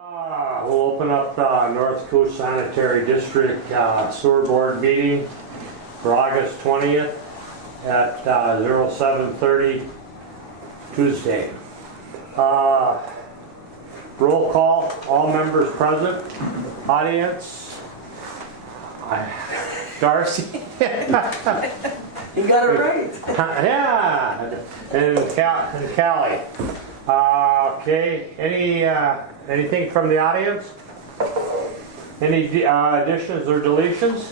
We'll open up the North Coast Sanitary District Sewer Board meeting for August 20th at 07:30 Tuesday. Roll call, all members present. Audience. Darcy. You got it right. Yeah, and Callie. Okay, anything from the audience? Any additions or deletions?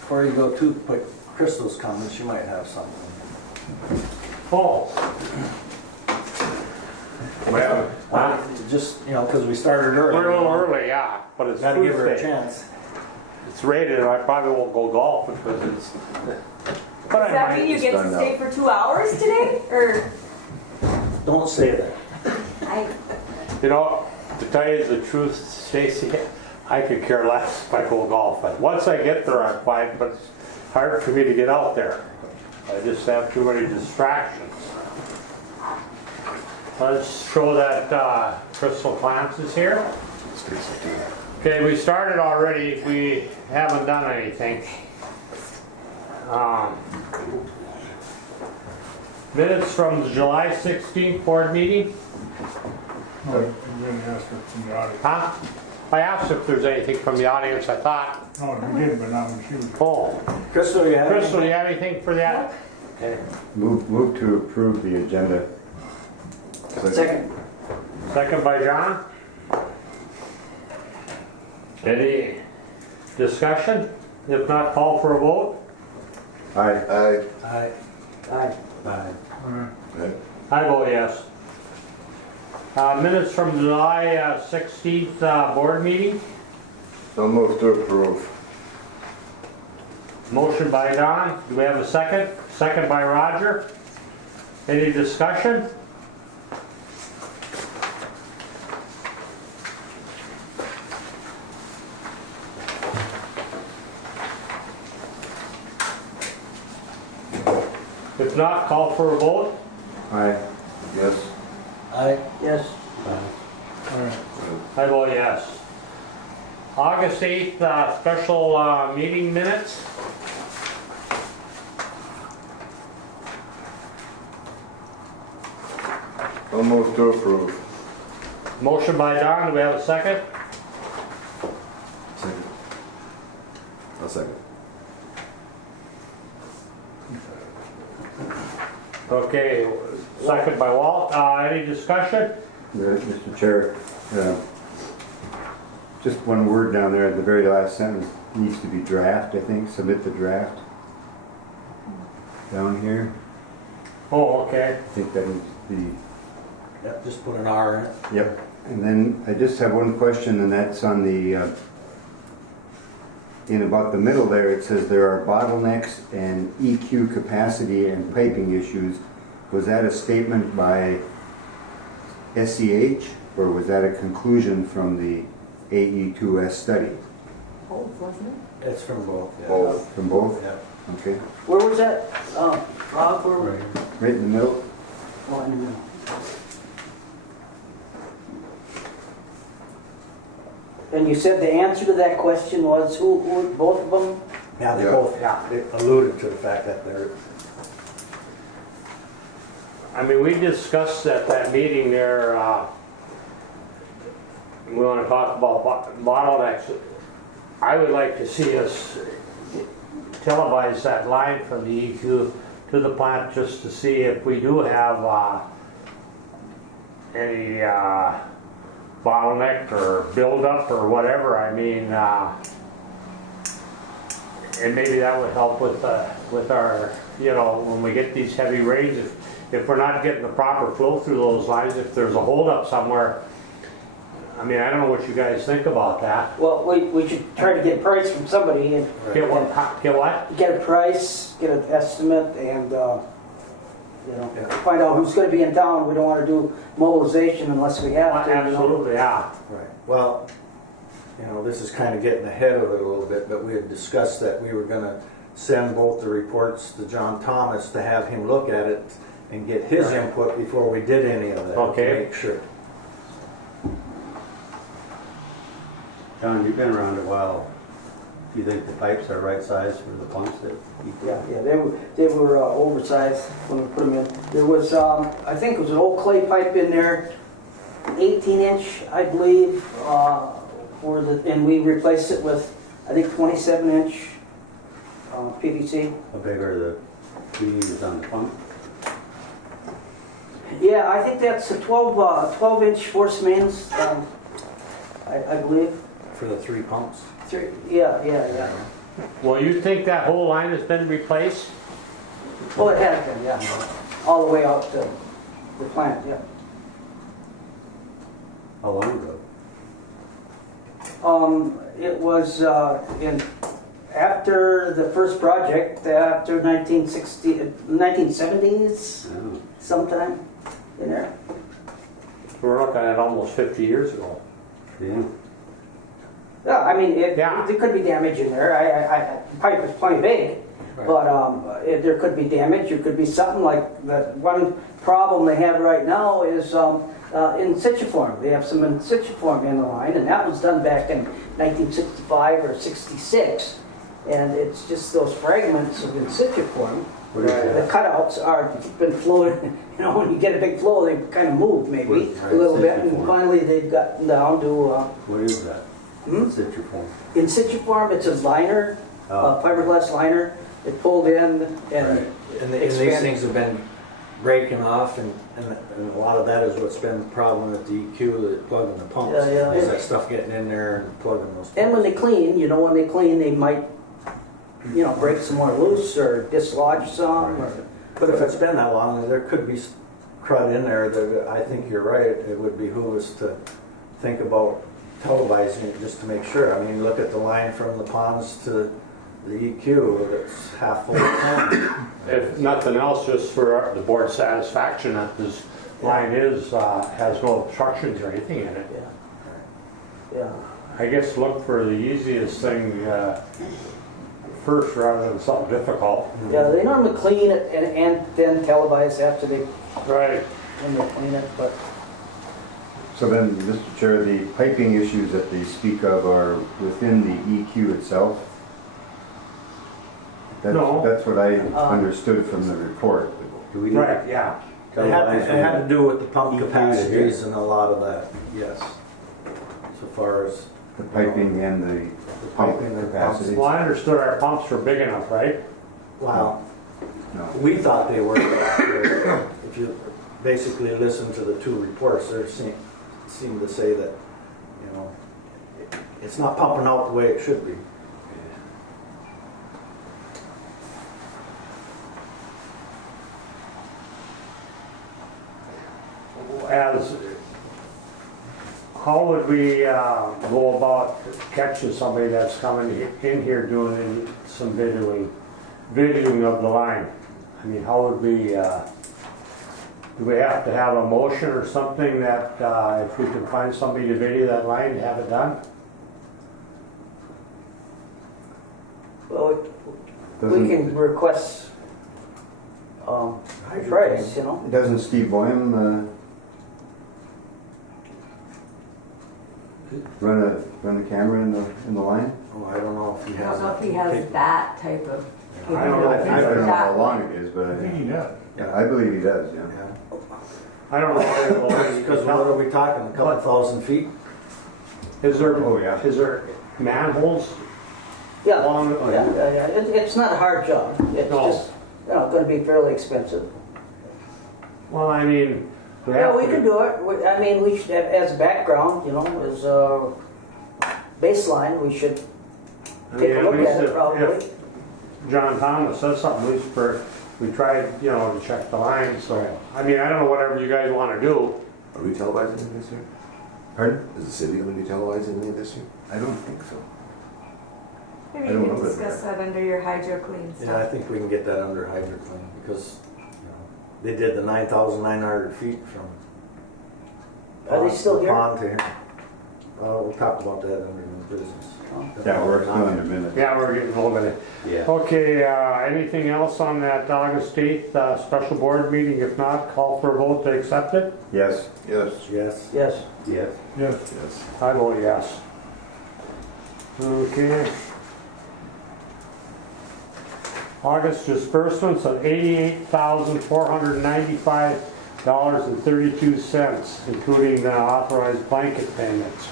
Before you go too quick, Crystal's coming. She might have something. Oh. Well, just because we started early. we're a little early, yeah, but it's Gotta give her a Tuesday. chance. It's rated, and I probably won't go golfing because it's. But Does that mean you get to stay for 2 hours today, or? Don't say that. You know, to tell you the truth, Stacy, I could care less if I go golfing. Once I get there, I'm fine, but it's hard for me to get out there. I just have too many distractions. Let's show that Crystal Clamps is here. Okay, we started already. We haven't done anything. Minutes from the July 16th board meeting. No, you didn't ask her from the audience. Huh? I asked if there's anything from the audience, I thought. No, you did, but not when she was. Oh. Crystal, you have Crystal, do anything? you have anything for that? Okay. Move to approve the agenda. Second. Second by John. Any discussion? If not, call for a vote. Aye. Aye. Aye. Aye. I vote yes. Minutes from July 16th board meeting. So move to approve. Motion by Don. Do we have a second? Second by Roger. Any discussion? If not, call for a vote. Aye. Yes. Aye. Yes. I vote yes. August 8th special meeting minutes. So move to approve. Motion by Don. Do we have a second? Second. I'll second. Okay, second by Walt. Any discussion? Mr. Chair, just one word down there at the very last sentence needs to be draft, I think. Submit the draft. Down here. Oh, okay. I think that needs to be. Yep, just put an R in it. Yep. And then I just have one question, and that's on the, in about the middle there, it says there are bottlenecks and EQ capacity and piping issues. Was that a statement by SCH, or was that a conclusion from the AE2S study? Both, wasn't it? It's from both. Yeah. Both. From both? Yeah. Okay. Where was that, Rob? Where was Right in the middle? oh, in the middle. And you said the answer to that question was who both of them? Yeah, they Yeah. both they alluded to the fact that they're. I mean, we discussed at that meeting there, we want to talk about bottlenecks. I would like to see us televise that line from the EQ to the plant just to see if we do have any bottleneck or buildup or whatever. I mean, and maybe that would help with our, when we get these heavy rains, if we're not getting the proper flow through those lines, if there's a holdup somewhere. I mean, I don't know what you guys think about that. Well, we should try to get a price from somebody and Get what? get a price, get an estimate, and find out who's going to be in town. We don't want to do mobilization unless we have to. Absolutely, yeah. Right. Well, this is kind of getting ahead of it a little bit, but we had discussed that we were going to send both the reports to John Thomas to have him look at it and get his input before we did any of that. Okay. To make sure. John, you've been around a while. Do you think the pipes are right size for the pumps that you put? Yeah, they were oversized when we put them in. There was, I think it was an old clay pipe in there, 18-inch, I believe, and we replaced it with, I think, 27-inch PVC. How big are the meters on the pump? Yeah, I think that's a 12-inch force mains, I believe. For the 3 pumps. Yeah. Well, you think that whole line has been replaced? Oh, it has been, yeah. All the way out to the plant, yeah. How long ago? It was after the first project, after 1970s, Oh. sometime in there. We're looking at almost 50 years ago. Yeah. Yeah, I mean, Yeah. there could be damage in there. The pipe is plenty big, but there could be damage. There could be something like the one problem they have right now is in situ-form. They have some in situ-form in the line, and that was done back in 1965 or 66. And it's just those fragments of in situ-form. What is The that? cutouts are been floating. You know, when you get a big flow, they kind of move maybe Right, a little bit, and situ-form. finally they've gotten down to. What is that? Hmm? Citrus form. In situ form, it's a liner, Oh. fiberglass liner. It pulled in and Right. And these things have been breaking off, and a lot of that is what's been the problem with the EQ, the plugging the pumps. Yeah. Is that stuff getting in there and plugging those pumps. and when they clean, they might, break some more loose or dislodge some. Or, But if it's been that long, there could be crud in there that I think you're right. It would behoove us to think about televising it just to make sure. I mean, look at the line from the ponds to the EQ, that's half full of time. If nothing else, just for the board's satisfaction that this line has no obstructions or anything in it. yeah. I guess look for the easiest thing first rather than something difficult. Yeah, they normally clean it and then televise after Right. when they clean it, but So then, Mr. Chair, the piping issues that they speak of are within the EQ itself? No. That's what I understood from the report. Do we need Right, yeah. It had to do with the pump EQ capacities here. and a lot of that, yes. So far as The piping and the pump piping and capacities? Well, I understood our pumps were big enough, right? wow, No. we thought they were. If you basically listen to the 2 reports, they seem to say that, it's not pumping out the way it should be. How would we go about catching somebody that's coming in here doing some videoing of the line? I mean, how would we, do we have to have a motion or something that if we can find somebody to video that line, have it done? well, we Doesn't- can request price, Doesn't Steve Boehm run a camera in the line? Oh, I don't know if he I has. don't know if he has that type of. I don't know. I don't know how long it is, but I think he does. I believe he does, yeah. Yeah. I don't know. Because what are we talking, a couple thousand feet? Is there, Oh, yeah. is there manholes Yeah, along? yeah. It's not a hard job. It's No. just, going to be fairly expensive. Well, I mean, Yeah, we can do it. I mean, we should have, as a background, as a baseline, we should take a look at it probably. If John Thomas says something, we tried, to check the line, so, I mean, I don't know, whatever you guys want to do. Are we televising any of this year? Pardon? Is the city going to be televising any of this year? I don't think so. Maybe I you don't can know that. discuss that under your hydro clean Yeah, I stuff. think we can get that under hydroclean because, they did the 9,900 feet from. Are they still the here? Pond to here. We'll talk about that under new business. Yeah, we're still in a minute. Yeah, we're getting a little bit. Yeah. Okay, anything else on that August 8th special board meeting? If not, call for a vote to accept it. Yes. Yes. Yes. Yes. Yes. Yes. Yes. I vote yes. Okay. August disbursements of $88,495.32, including the authorized blanket payments.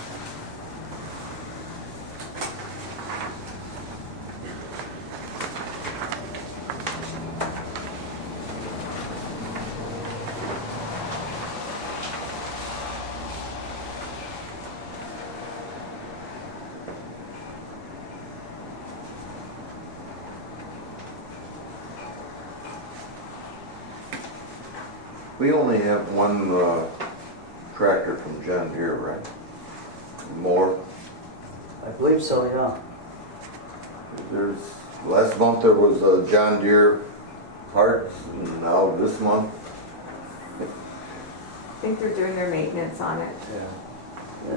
We only have one tractor from John Deere, right? More. I believe so, yeah. Last month there was a John Deere parts, and now this month. I think they're doing their maintenance on it.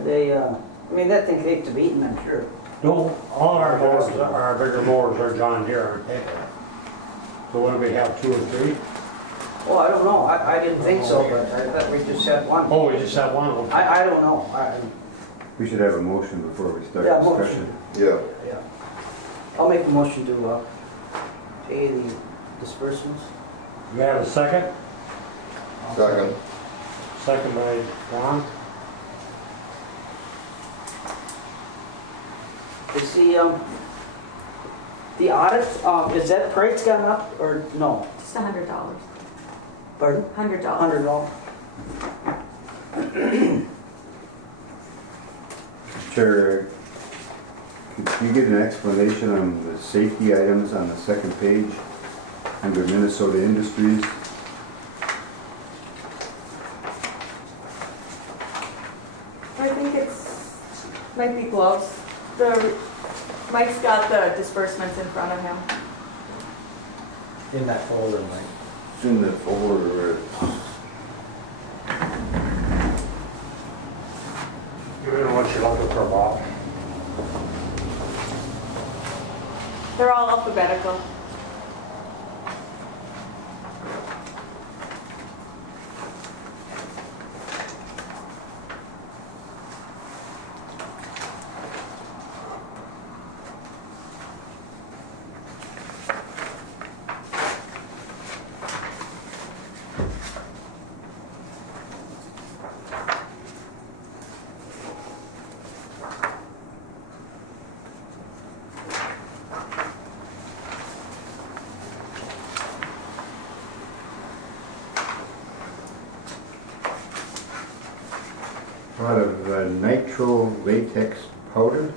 They, I mean, that thing hate to beaten, I'm sure. No, all our mowers, our bigger mowers are John Deere, aren't they? So what do we have, 2 or 3? Well, I don't know, I didn't think so, but I thought we just had one. Oh, we just have one of them. I don't know, We should have a motion before we start Yeah, discussion. Yeah. yeah. I'll make a motion to pay the disbursements. Do we have a second? Second. Second by Ron. Is the audit, is that price gone up or no? Just $100. Pardon? $100. $100. Chair, could you give an explanation on the safety items on the second page under Minnesota Industries? I think might be gloves. Mike's got the disbursements in front of him. In that folder, Mike. It's in the folder. You know what you're looking for, Bob? They're all alphabetical. A lot of nitro latex powder,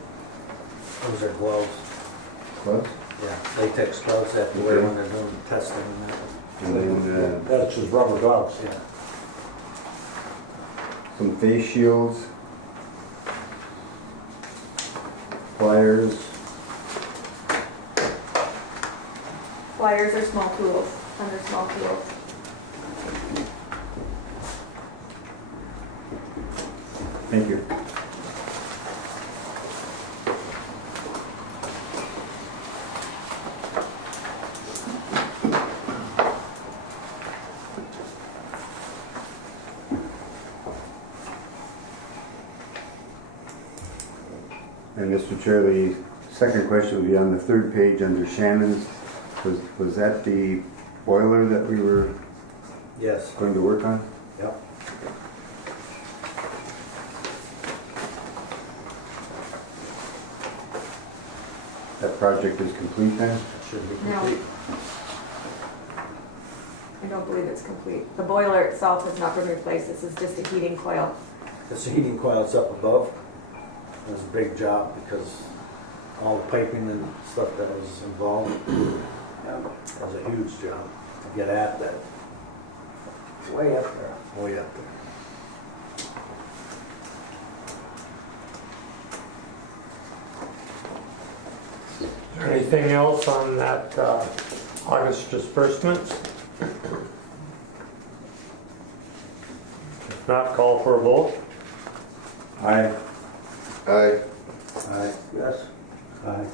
Those are gloves. gloves, Yeah, latex gloves they have to wear when they're doing testing and that. and then That's just rubber gloves. Yeah. some face shields, pliers, Pliers are small tools, under small tools. thank you. And Mr. Chair, the second question would be on the third page under Shannon's. Was that the boiler that we were Yes. going to work on? Yep. That project is complete then? Should be No. complete. I don't believe it's complete. The boiler itself has not been replaced. This is just a heating coil. This heating coil's up above. It was a big job because all the piping and stuff that was involved. It was a huge job to get at that, Way up there. way up there. Is there anything else on that August disbursements? If not, call for a vote. Aye. Aye. Aye. Yes. Aye.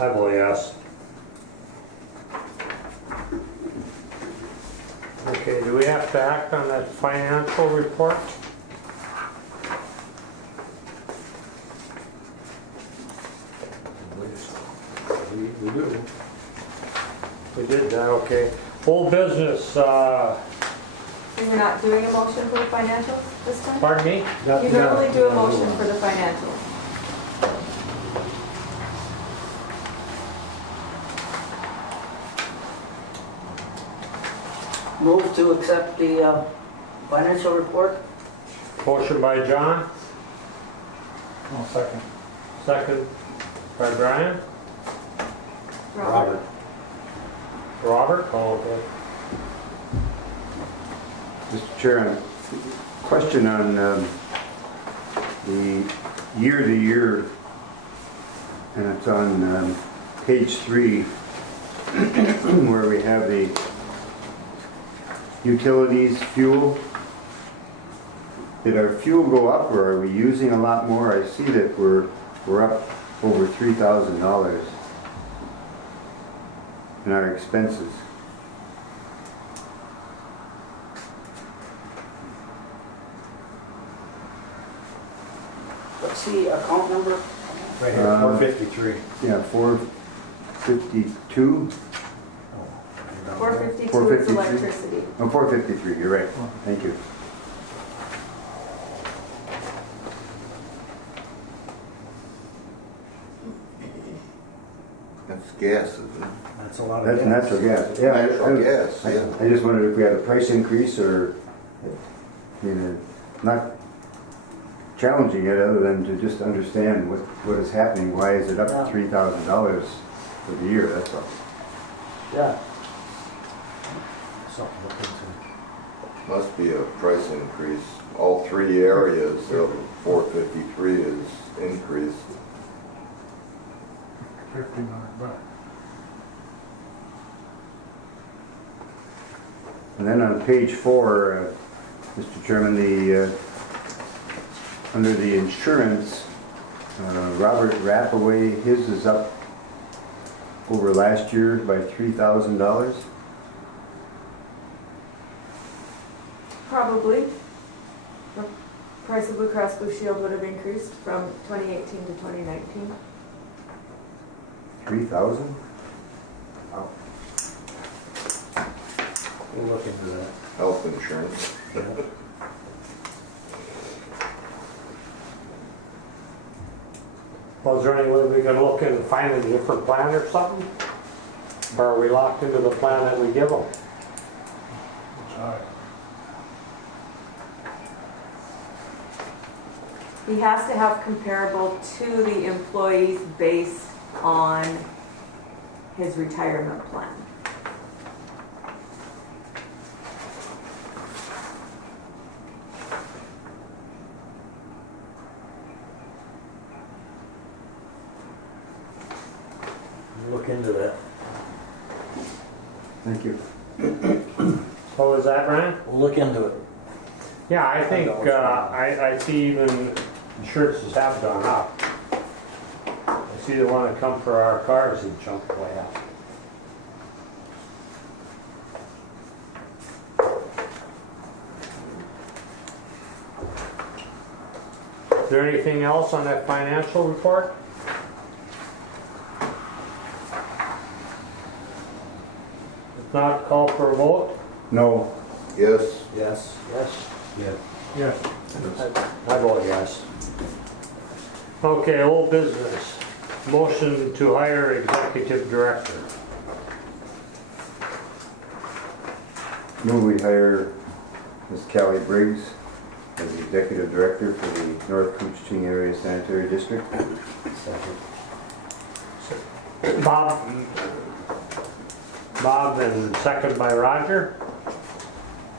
I vote yes. Okay, do we have to act on that financial report? We do. We did that, okay. Old business, So you're not doing a motion for the financials this time? pardon me? You normally do a motion for the financials. Move to accept the financial report. Motion by John, I'll second. second by Brian. Robert. Robert, oh, okay. Mr. Chair, question on the year-to-year, and it's on page 3, where we have the utilities, fuel. Did our fuel go up, or are we using a lot more? I see that we're up over $3,000 in our expenses. What's the account number? Right here, 453. Yeah, 452? 452 is 453. electricity. Oh, 453, you're right. Thank you. That's gas, isn't it? That's a lot of That's gas. natural gas. Yeah, Natural gas, yeah. I just wondered if we had a price increase or, you know, not challenging it other than to just understand what is happening. Why is it up Yeah. to $3,000 for the year? That's all. Yeah. Something to look into. Must be a price increase. All three areas of 453 is increased. $1,500. And then on page 4, Mr. Chairman, under the insurance, Robert Rappaway, his is up over last year by $3,000. Probably. The price of Blue Cross Blue Shield would have increased from 2018 to 2019. 3,000? We'll look into that. Health insurance. Well, is there any way we can look and find a different plan or something? Or are we locked into the plan that we give them? It's high. He has to have comparable to the employees based on his retirement plan. We'll look into that. Thank you. What was that, Brian? We'll look into it. Yeah, I think, I see even insurances have gone up. I see the one that come for our cars and jumped way up. Is there anything else on that financial report? If not, call for a vote. No. Yes. Yes. Yes. Yeah. Yes. I vote yes. Okay, old business. Motion to hire executive director. Move we hire Ms. Callie Briggs as the executive director for the North Koochiching Area Sanitary District. Second. Bob and second by Roger.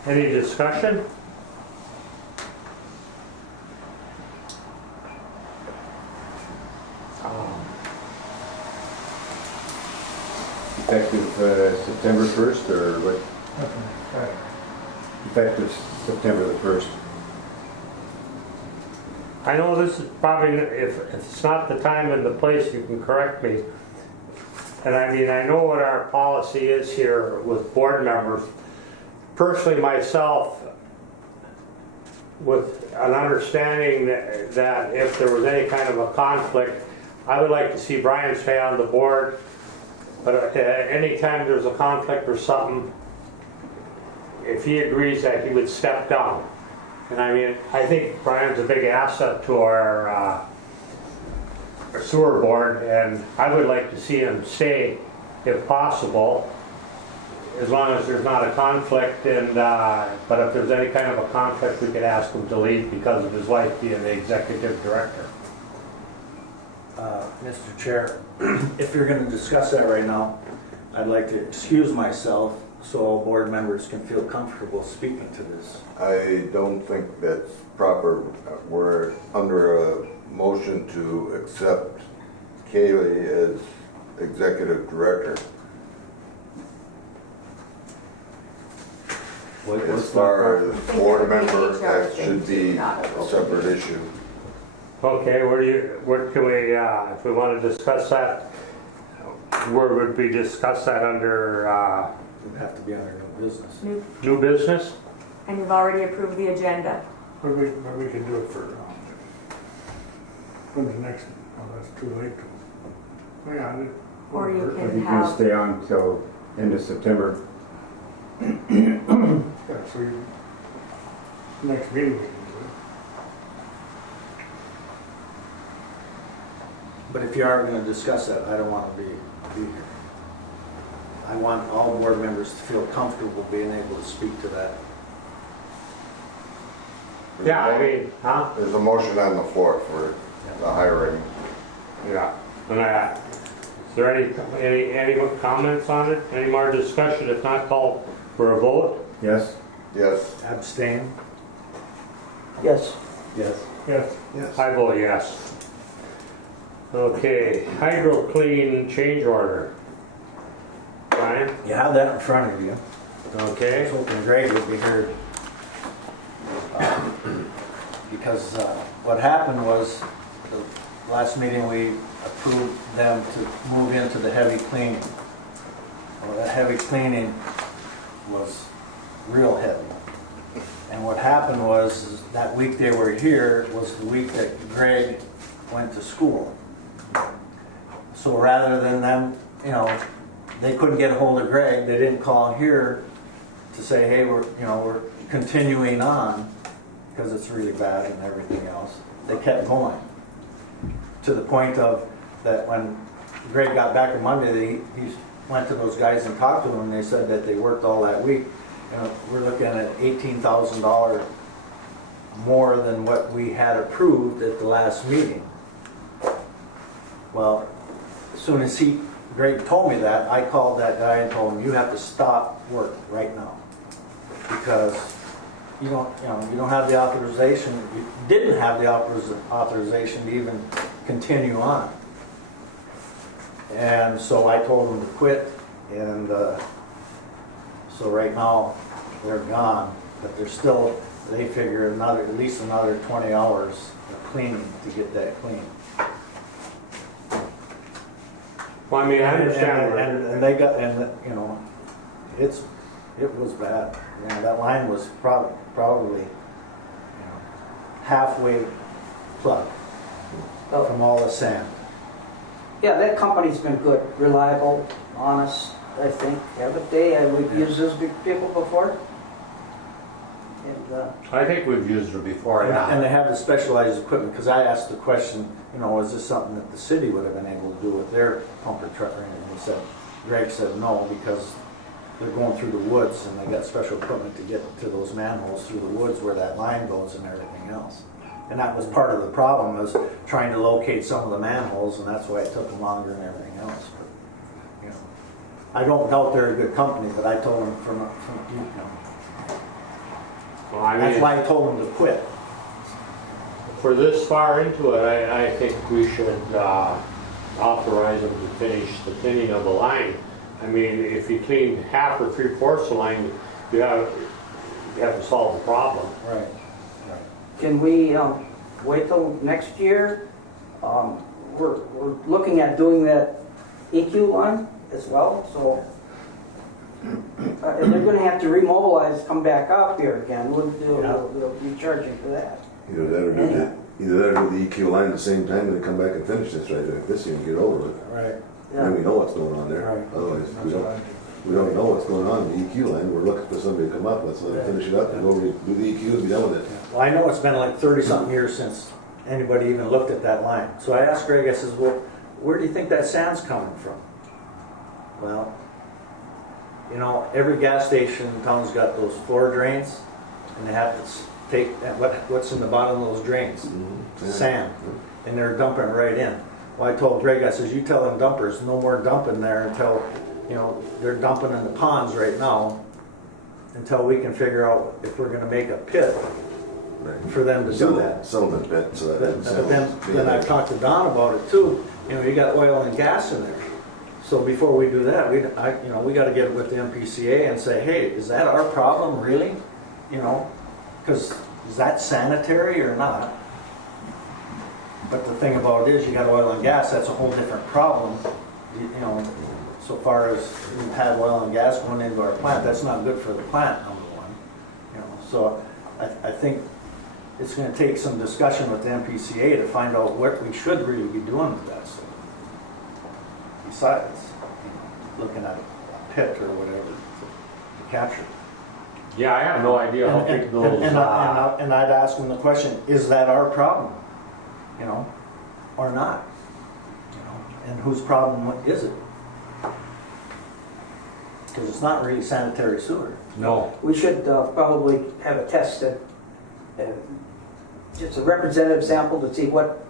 Any discussion? Effective September 1st or what? Okay. Effective September the 1st. I know this is probably, if it's not the time and the place, you can correct me. And I mean, I know what our policy is here with board members. Personally, myself, with an understanding that if there was any kind of a conflict, I would like to see Brian stay on the board But anytime there's a conflict or something, if he agrees that he would step down. And I mean, I think Brian's a big asset to our sewer board, and I would like to see him stay if possible, as long as there's not a conflict. And but if there's any kind of a conflict, we could ask him to leave because of his wife being the executive director. Mr. Chair, if you're going to discuss that right now, I'd like to excuse myself so all board members can feel comfortable speaking to this. I don't think that's proper. We're under a motion to accept Kaylee as executive director. As far as board member, that should be a separate issue. Okay, where can we, if we want to discuss that, where would we discuss that under It would have to be under new business. new business? And you've already approved the agenda. But we can do it for the next, oh, that's too late. Yeah. Or you If can you can have, stay on till end of September. Yeah, so next meeting we can do it. But if you are going to discuss that, I don't want to be here. I want all board members to feel comfortable being able to speak to that. Yeah, I mean, huh? There's a motion on the floor for the hiring. Yeah. And is there any comments on it? Any more discussion? If not, call for a vote? Yes? Yes. Abstain? Yes. Yes. Yes. Yes. I vote yes. Okay, hydro clean change order. Brian? You have that in front of you. I was Okay. hoping Greg would be here. Because what happened was, the last meeting we approved them to move into the heavy cleaning. Well, that heavy cleaning was real heavy. And what happened was, is that week they were here was the week that Greg went to school. So rather than them, they couldn't get a hold of Greg, they didn't call here to say, hey, we're continuing on because it's really bad and everything else. They kept going to the point of that when Greg got back on Monday, he went to those guys and talked to them, and they said that they worked all that week. We're looking at $18,000 more than what we had approved at the last meeting. Well, as soon as Greg told me that, I called that guy and told him, you have to stop work right now. Because you don't have the authorization, you didn't have the authorization to even continue on. And so I told him to quit, and so right now they're gone, but they figure at least another 20 hours of cleaning to get that clean. Well, I mean, I understand. And they got, it was bad. That line was probably halfway plugged from all the sand. Yeah, that company's been good, reliable, honest, I think, haven't they? We've used those big people before. And, I think we've used her before, And yeah. they have the specialized equipment, because I asked the question, is this something that the city would have been able to do with their pumper truck? And Greg said no, because they're going through the woods and they got special equipment to get to those manholes through the woods where that line goes and everything else. And that was part of the problem, was trying to locate some of the manholes, and that's why it took them longer and everything else. But, I don't doubt they're a good company, but I told them Well, I that's mean, why I told them to quit. for this far into it, I think we should authorize them to finish the thinning of the line. I mean, if you clean half or 3/4 of the line, you have to solve the problem. Right. can we wait till next year? We're looking at doing that EQ line as well, so and they're going to have to remobilize, come back up here again. They'll be charging for that. Either that or do the EQ line at the same time and then come back and finish this right like this and get over it. Right. Then we know what's going on there. Right. Otherwise, That's what I think. we don't know what's going on in the EQ line. We're looking for somebody to come up, let's let them finish it up and go do the EQ and be done with it. Well, I know it's been like 30-something years since anybody even looked at that line. So I asked Greg, I says, well, where do you think that sand's coming from? Well, you know, every gas station in town's got those floor drains, and they have to take what's in the bottom of those drains, Yeah. sand, and they're dumping it right in. Well, I told Greg, I says, you tell them dumpers, no more dumping there until, you know, they're dumping in the ponds right now, until we can figure out if we're gonna make a pit Right. for them to do that. Settlement bit, so that. But then I've talked to Don about it too, you know, you got oil and gas in there. So before we do that, we gotta get with the MPCA and say, hey, is that our problem, really? You know, because is that sanitary or not? But the thing about it is, you got oil and gas, that's a whole different problem. You know, so far as we've had oil and gas going into our plant, that's not good for the plant, number one. You know, so I think it's gonna take some discussion with the MPCA to find out what we should really be doing with that stuff. Besides, you know, looking at a pit or whatever to capture. Yeah, I have no idea how big those, And I'd ask them the question, is that our problem? You know, or not? You know, and whose problem is it? Because it's not really sanitary sewer. no. We should probably have a test that, just a representative sample to see what,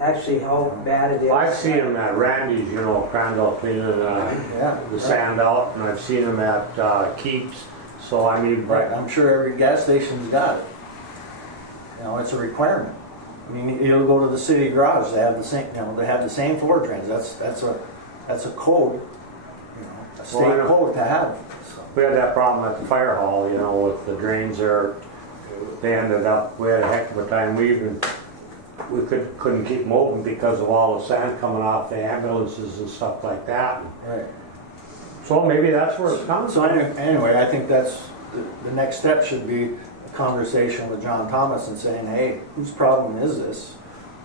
actually how bad it is. I've seen them at Randy's, you know, Crandall cleaning Yeah. the sand out, and I've seen them at Keeps. So I mean, Right, I'm sure every gas station's got it. You know, it's a requirement. I mean, you'll go to the city garage, they have the same, you know, they have the same floor drains. That's a code, you know, a Well, I state know. code to have. So, we had that problem at the fire hall, you know, with the drains there. They ended up, we had a heck of a time leaving. We couldn't keep them open because of all the sand coming off the ambulances and stuff like that. right. So maybe that's where it's coming So from. anyway, I think that's, the next step should be a conversation with John Thomas and saying, hey, whose problem is this?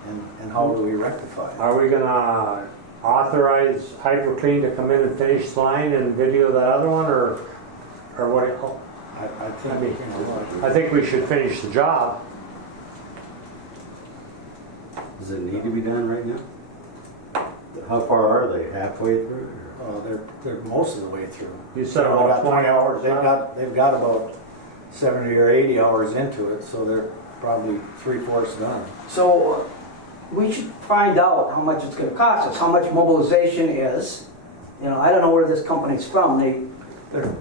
And how do we rectify it? Are we gonna authorize HydroClean to come in and finish the line and video that other one, or what? I think, you know, I think we should finish the job. Does it need to be done right now? How far are they? Halfway through? they're most of the way through. You said They've about got 20 hours They've got about 70 or 80 hours into it, so they're probably 3/4 done. So we should find out how much it's gonna cost us, how much mobilization is. You know, I don't know where this company's from. They're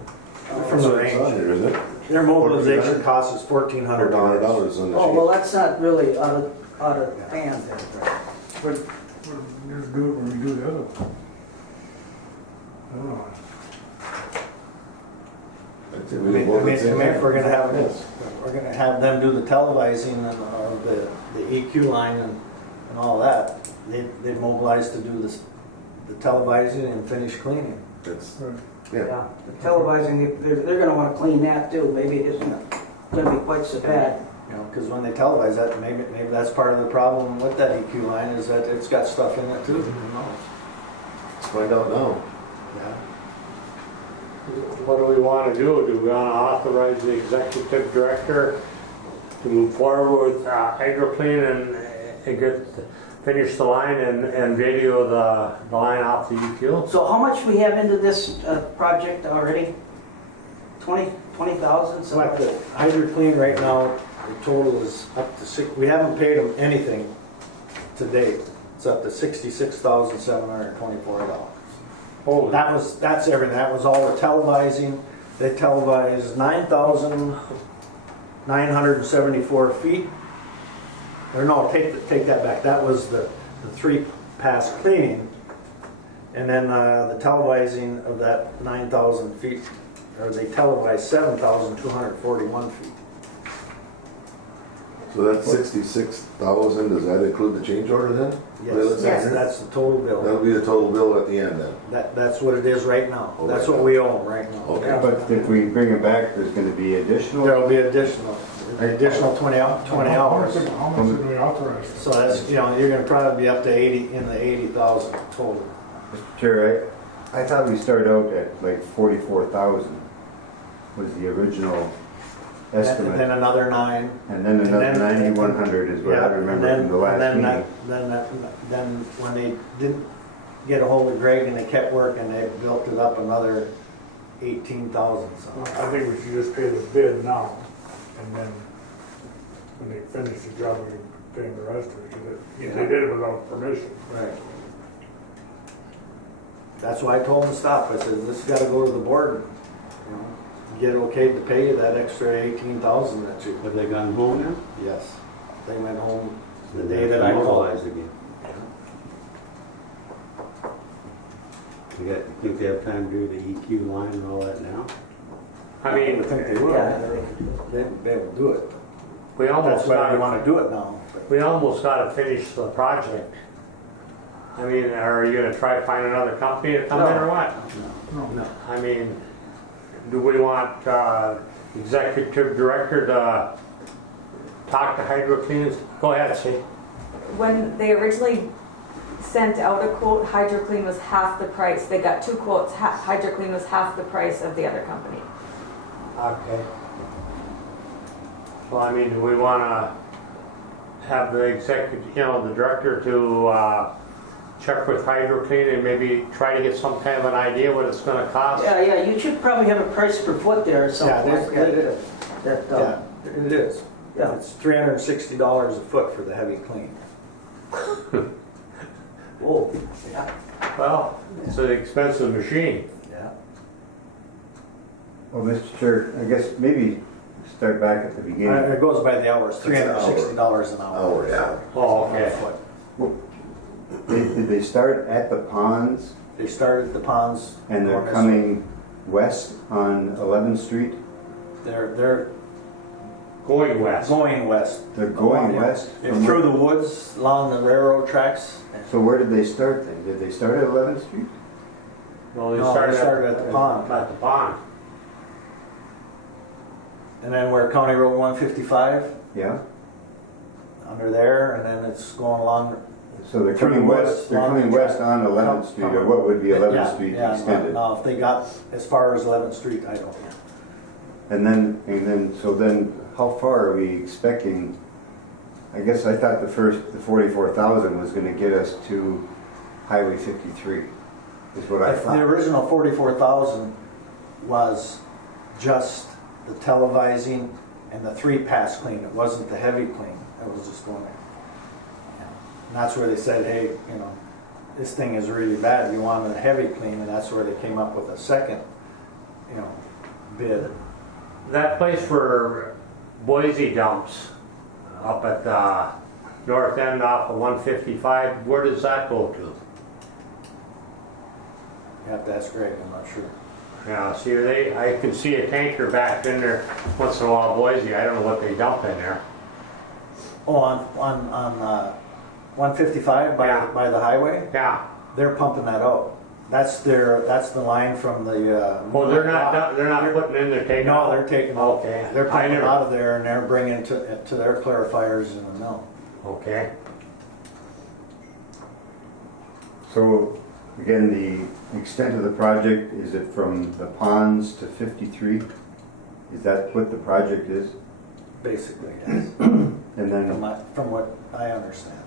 from the It's on range. there, isn't it? Their mobilization cost is $1,400. $1,400 on the Oh, sheet. well, that's not really out of hand. But we'll just do it when we do the other one. I don't know. I'd say I we mean, both would say if we're gonna have, yes. we're gonna have them do the televising and of the EQ line and all that, they mobilize to do this, the televising and finish cleaning. That's, Right. yeah. Yeah, the televising, they're gonna wanna clean that too. Maybe it isn't gonna be quite so bad. You know, because when they televise that, maybe that's part of the problem with that EQ line is that it's got stuff in it too. Who knows? Let's find out now. Yeah. What do we want to do? Do we want to authorize the executive director to move forward with HydroClean and finish the line and video the line off the EQ? So how much we have into this project already? 20,000? So at the HydroClean right now, the total is up to we haven't paid them anything to date. It's up to $66,724. Oh, That's everything. That was all the televising. They televised 9,974 feet. Or no, take that back. That was the 3-pass cleaning. And then the televising of that 9,000 feet, or they televised 7,241 feet. So that's 66,000, does that include the change order then? Yes, that's the total bill. That'll be the total bill at the end then? That's what it is right now. Oh, That's right what now. we own right now. Okay. But if we bring it back, there's gonna be additional. There'll be additional 20 hours. How much did we authorize? So that's, you know, you're gonna probably be up to 80, in the 80,000 total. Mr. Chair, I thought we started out at like 44,000 was the original And estimate. then another 9. And then another 9,100 is what I remember from the last meeting. Then when they didn't get a hold of Greg and they kept working, they built it up another 18,000 something. I think we should just pay the bid now, and then when they finish the job, we can pay them the rest of it, because they did it without permission. Right. That's why I told them to stop. I said, this has got to go to the board. You know, get okay to pay you that extra 18,000 that you. Have they gone home now? Yes. They went home the So day they that I have to called. mobilize again. You think they have time to do the EQ line and all that now? I I mean, think they will. They will do it. we That's almost why they want got, to do it now. But we almost got to finish the project. I mean, are you gonna try to find another company to come in or what? no. I mean, do we want executive director to talk to Hydro Clean? Go ahead, see. When they originally sent out a quote, HydroClean was half the price. They got 2 quotes. HydroClean was half the price of the other company. Okay. Well, I mean, do we want to have the executive, the director to check with Hydro Clean and maybe try to get some kind of an idea what it's going to cost? Yeah, you should probably have a price per foot there or something Yeah, like it that. is. That, Yeah, it is. Yeah. It's $360 a foot for the heavy clean. whoa, yeah. Well, it's an expensive machine. Yeah. Well, Mr. Chair, I guess maybe start back at the beginning. It goes by the hours, an hour. $360 an hour. Hour, yeah. Oh, okay. A foot. Did they start at the ponds They started the ponds. and they're coming west on 11th Street? They're Going west. going west. They're going west? from Through where- the woods, along the railroad tracks. So where did they start then? Did they start at 11th Street? Well, No, they started at the pond. At the pond. And then where County Road 155, Yeah? under there, and then it's going along. So they're Through coming the west, woods, they're along coming the west track. on 11th Street, or what would be 11th Street Yeah, extended? now if they got as far as 11th Street, I don't know. And then, how far are we expecting? I guess I thought the 44,000 was gonna get us to Highway 53, is what I The thought. original 44,000 was just the televising and the 3-pass clean. It wasn't the heavy clean. It was just going there. And that's where they said, hey, this thing is really bad. We wanted a heavy clean, and that's where they came up with a second, bid. That place where Boise dumps up at the north end off of 155, where does that go to? You have to ask Greg, I'm not sure. Yeah, see, I can see a tanker back in there once in a while, Boise. I don't know what they dump in there. Oh, on 155 Yeah. by the highway, Yeah. they're pumping that out. That's the line from the. Well, they're not putting in, they're taking out? No, they're taking out. Okay. They're I pumping never- out of there and they're bringing to their clarifiers in the mill. Okay. So, again, the extent of the project, is it from the ponds to 53? Is that what the project is? Basically, yes. And then, From what I understand.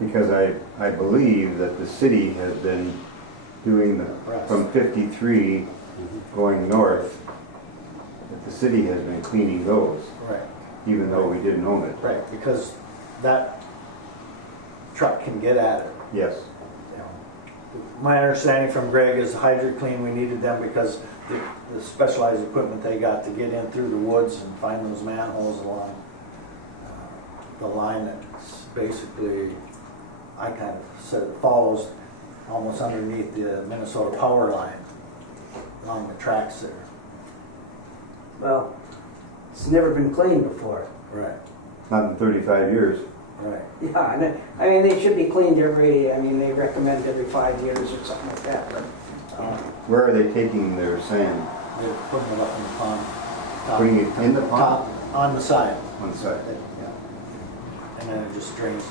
because I believe that the city has been doing Right. from 53 going north, that the city has been cleaning those, Right, even though we didn't own it. right, because that truck can get at it. Yes. My understanding from Greg is HydroClean, we needed them because the specialized equipment they got to get in through the woods and find those manholes along the line that's basically, I kind of said it follows almost underneath the Minnesota power line along the tracks there. Well, it's never been cleaned before. Right, Not in 35 years. right. Yeah, and I mean, they should be cleaned they recommend every 5 years or something like that, but, Where are they taking their sand? They're putting it up in the pond. Putting it in the pond? Top, on the side. On the side. Yeah. And then it just drains.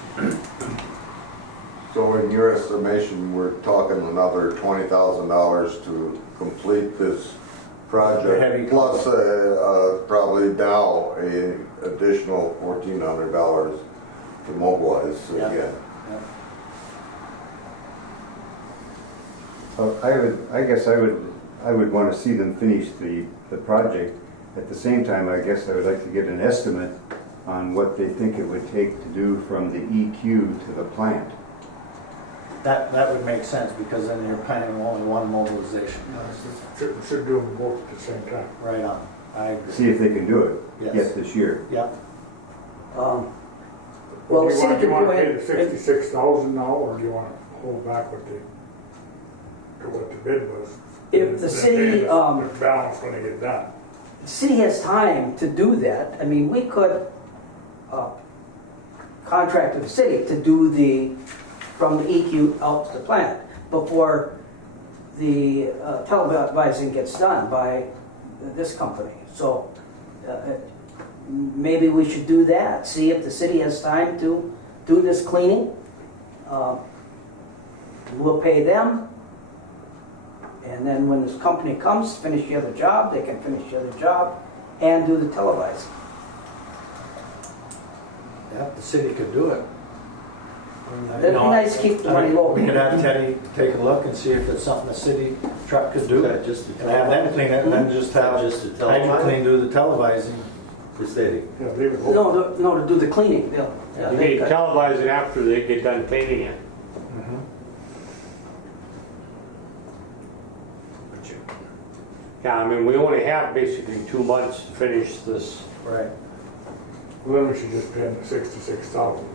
So in your estimation, we're talking another $20,000 to complete this The heavy project, plus probably now a additional $1,400 to mobilize Yeah. again. Well, I guess I would want to see them finish the project. At the same time, I guess I would like to get an estimate on what they think it would take to do from the EQ to the plant. That would make sense, because then you're planning only one mobilization. Should do them both at the same time. Right on, I agree. See if they can do it Yes. yet this year. Yeah, Well, Do the you city want, could you want go to pay ahead. the 66,000 now, or do you want to hold back what the bid was? If the Then city, pay the balance when they get done. The city has time to do that. I mean, we could contract with the city to do from the EQ out to the plant before the televising gets done by this company. So maybe we should do that, see if the city has time to do this cleaning. We'll pay them. And then when this company comes, finish the other job, they can finish the other job and do the televising. yeah, the city could do it. It'd be nice to keep the money low. We could have Teddy take a look and see if it's something the city truck could do. Is that just the And have them clean it, and then just have Just the Hydro televising? Clean do the televising. The city. Yeah, leave it open. No, to do the cleaning, yeah. You they need to could. televise it after they get done cleaning it. Yeah, I mean, we only have basically 2 months to finish this. Right. Well, then we should just pay them the 66,000,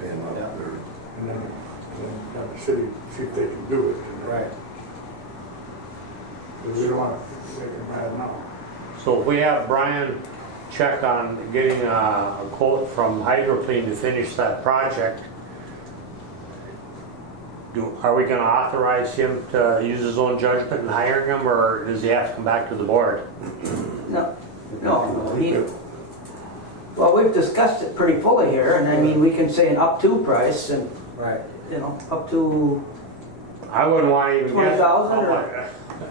Pay them up. Yeah. and then have the city see if they can do it. Right. Because we don't want to make them mad now. So if we have Brian check on getting a quote from HydroClean to finish that project, are we gonna authorize him to use his own judgment in hiring him, or does he have to come back to the board? No. Well, we've discussed it pretty fully here, and I mean, we can say an up to price and, Right. up to, I wouldn't want to even guess. 20,000 or-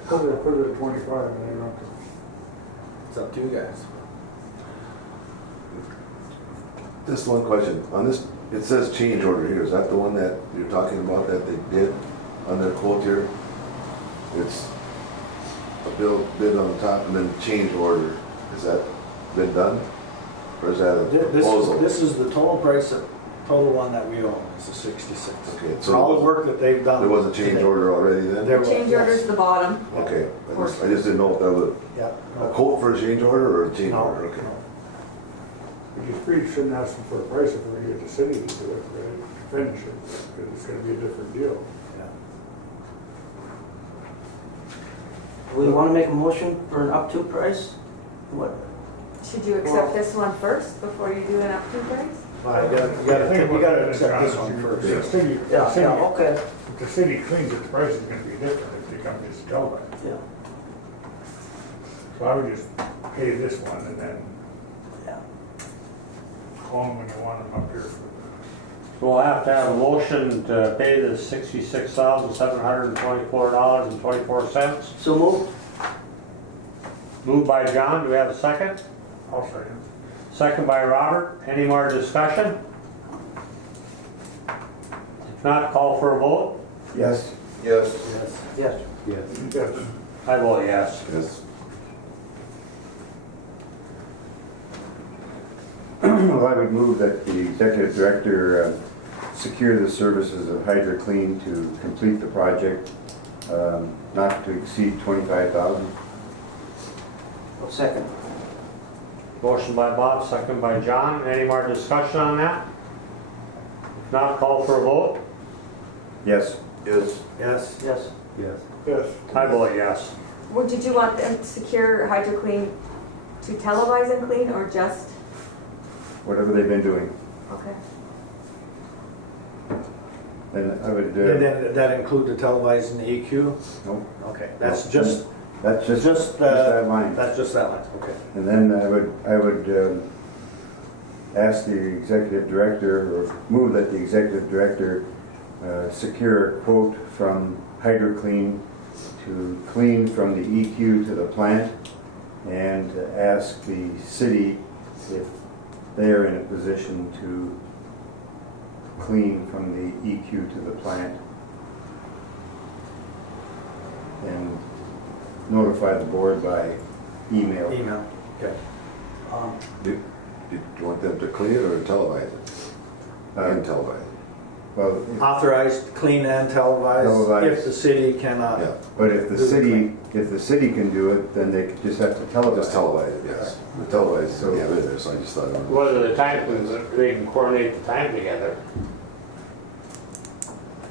Put it at 25 and they don't have to. It's up to you guys. Just one question, on this, it says change order here, is that the one that you're talking about that they did on their quote here? It's a bid on the top and then change order, is that been done? Or is that a proposal? This is the total price, total one that we own, is the 66. Okay, It's so all the work that they've done. there was a change today. order already then? There was, Change yes. order's the bottom. Okay, I just didn't know if that was Yeah. a quote for a change order or a change No, order, okay. no. But you really shouldn't ask them for a price if we're gonna get the city to do it, right, to finish it, because it's gonna be a different deal. Yeah. do we want to make a motion for an up to price? What? Should you accept this one first before you do an up to price? Well, you gotta accept this one first. The city, Yeah, okay, if the city cleans it, the price is gonna be different if they come just tell that. yeah, So I would just pay this one and then yeah. call them when you want them up here for So we'll have to have a motion to pay the $66,724.24. So moved? Moved by John, do we have a second? I'll second. Second by Robert, any more discussion? If not, call for a vote. Yes. Yes, Yes. Yes. Yes, I vote yes. Yes. Well, I would move that the executive director secure the services of HydroClean to complete the project, not to exceed $25,000. Second. Motion by Bob, second by John. Any more discussion on that? If not, call for a vote. Yes. yes. Yes. Yes. Yes. yes. I vote yes. Well, did you want them to secure HydroClean to televise and clean, or just, Whatever they've been doing. okay. Then I would, And then that include the televising, the EQ? no, Okay, that's just, that's just that that line. That's just that line, okay. And then I would ask the executive director, or move that the executive director secure a quote from HydroClean to clean from the EQ to the plant, and ask the city if they are in a position to clean from the EQ to the plant, and notify the board by email. Email, okay. Do you want them to clean it or televise it? And televise it. Well, Authorized, clean and televised, Televised. if the city cannot. Yeah, but if the city can do it, then they just have to televise. just televise it, yes. The televise, so yeah, it is, so I just thought. it was- Whether the time, they can coordinate the time together.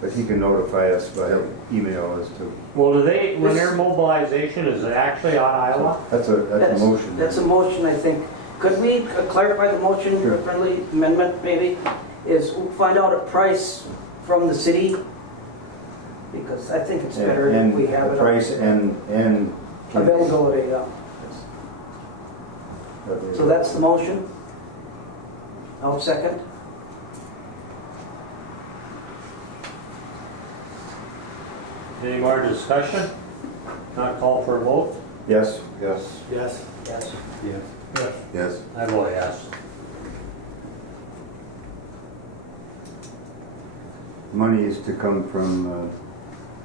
But he can notify us by email as to, Well, do they, when their mobilization, is it actually on Iowa? that's a motion. That's a motion, I think. Could we clarify the motion, Sure. a friendly amendment maybe? Is find out a price from the city? Because I think it's better if And we have the it. price and. Availability, yeah. So that's the motion? I'll second. Any more discussion? Not call for a vote? Yes, Yes. Yes. Yes. Yes. Yes. Yes, I vote yes. money is to come from,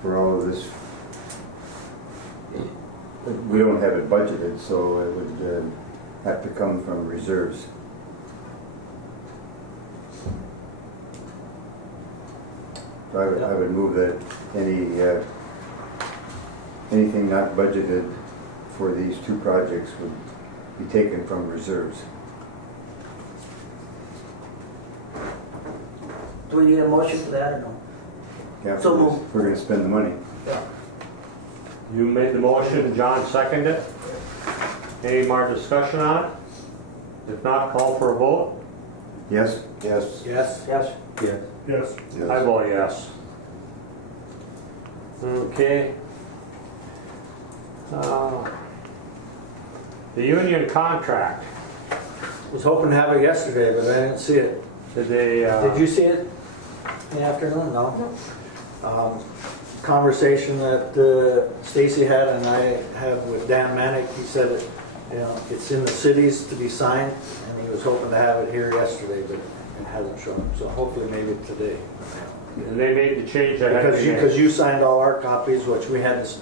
for all of this. We don't have it budgeted, so it would have to come from reserves. So I would move that anything not budgeted for these two projects would be taken from reserves. Do we need a motion for that or no? Yeah, So we're gonna spend the money. Yeah. You made the motion, John seconded it. Any more discussion on it? If not, call for a vote? Yes? Yes. Yes. Yes. Yes. Yes. I yes. vote yes. Okay. The union contract, Was hoping to have it yesterday, but I didn't see it. did they, Did you see it in the afternoon? No? Conversation that Stacy had and I had with Dan Manick, he said it, it's in the cities to be signed, and he was hoping to have it here yesterday, but it hasn't shown. So hopefully maybe today. they made the change that had to be Because made. you signed all our copies, which we had to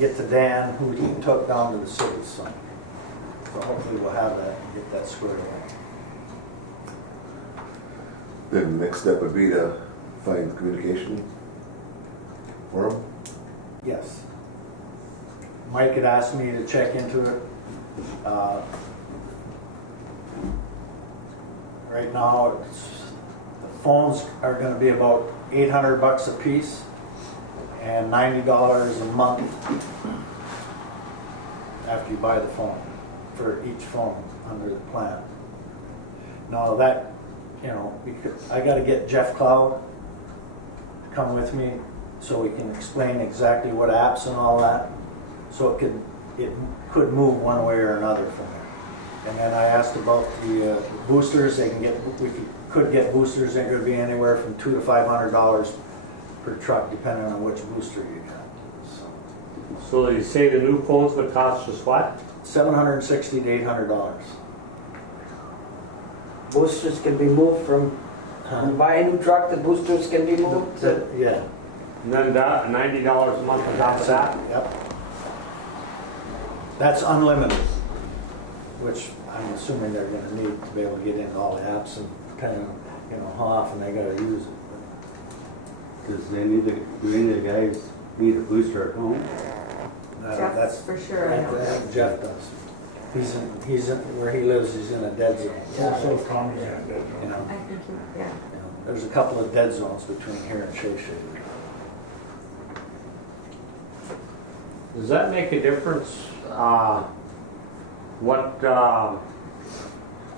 get to Dan, who he took down to the cities, so hopefully we'll have that and get that squared away. Then the next step would be to find communication for them. Yes. Mike had asked me to check into it. Right now, the phones are gonna be about $800 a piece and $90 a month after you buy the phone, for each phone under the plan. Now that, because I gotta get Jeff Cloud to come with me so we can explain exactly what apps and all that. So it could move one way or another from there. And then I asked about the boosters. We could get boosters. They're going to be anywhere from $200 to $500 per truck, depending on which booster you got. So you say the new phones would cost us what? $760 to $800. Boosters can be moved from, when you buy a new truck, the boosters can be moved. Yeah. And then $90 a month on top of that? Yep. That's unlimited, which I'm assuming they're going to need to be able to get into all the apps and depending on, how often they got to use it. Does any of the guys need a booster at home? Jeff, That's for sure, I know. Jeff does. He's in where he lives. He's in a dead zone. Also, Tommy's in that. You know, I think, yeah. there's a couple of dead zones between here and Shea. Does that make a difference, if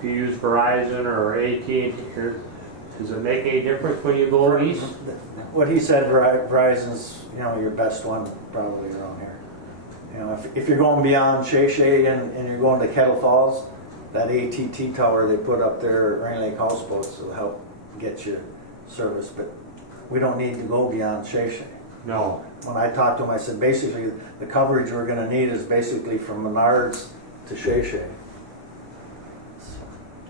you use Verizon or AT&T, does it make any difference when you go east? What he said, Verizon's, your best one probably around here. If you're going beyond Shea and you're going to Kettle Falls, that ATT tower they put up there at Rain Lake Houseboats will help get you service. But we don't need to go beyond Shay. No. When I talked to him, I said, basically, the coverage we're gonna need is basically from Menards to Shay.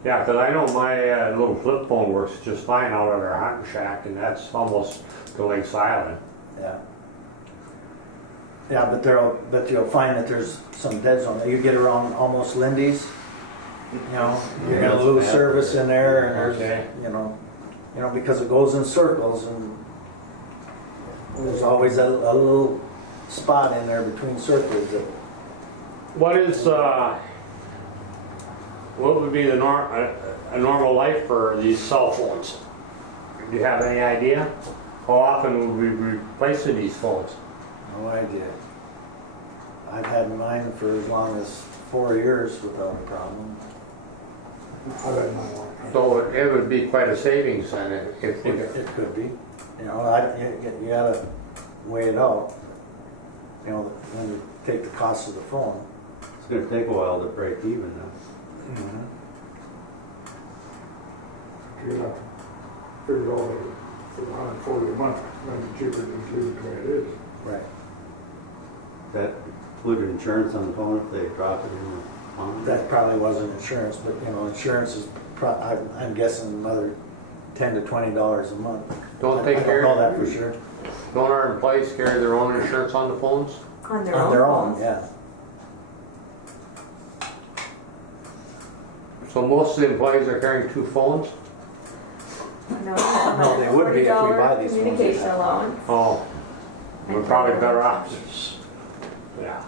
Yeah, because I know my little flip phone works just fine out at our hunting shack, and that's almost to Lakes Island. Yeah. Yeah, but you'll find that there's some dead zone. You get around almost Lindy's, you know, you're gonna lose service in there, and there's, Okay. you know, because it goes in circles, and there's always a little spot in there between circles that, What is, what would be the a normal life for these cell phones? Do you have any idea? How often would we be replacing these phones? no idea. I've had mine for as long as 4 years without a problem. I've had mine long. So it would be quite a savings then if It could be, you know, you gotta weigh it out, you know, when you take the cost of the phone. It's gonna take a while to break even now. You have to figure it all out for $140 a month, might be cheaper than leave it the way it is. Right. That included insurance on the phone if they drop it in the pond? That probably wasn't insurance, but, you know, insurance is, I'm guessing another $10 to $20 a month. Don't they I don't carry, know that for sure. don't our employees carry their own insurance on the phones? On their On own their own, phones. yeah. So most of the employees are carrying 2 phones? No, No, they would be if we buy these phones. communication allowance. Oh, we're probably better off. Yeah,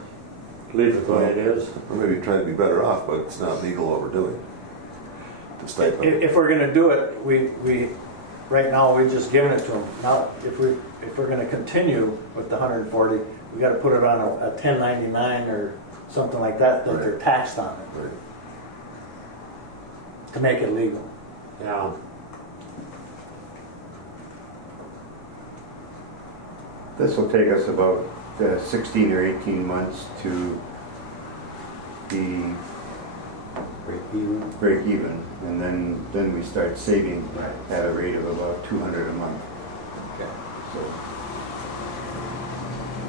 leave it the way it is. Or maybe trying to be better off, but it's not legal what we're doing. The stipend. If we're gonna do it, we, right now, we're just giving it to them. Now, if we're gonna continue with the 140, we gotta put it on a 1099 or something like that, that they're taxed on it, Right. to make it legal. Yeah. This will take us about 16 or 18 months to be break even, and then we start saving at a rate of about $200 a month. Okay. So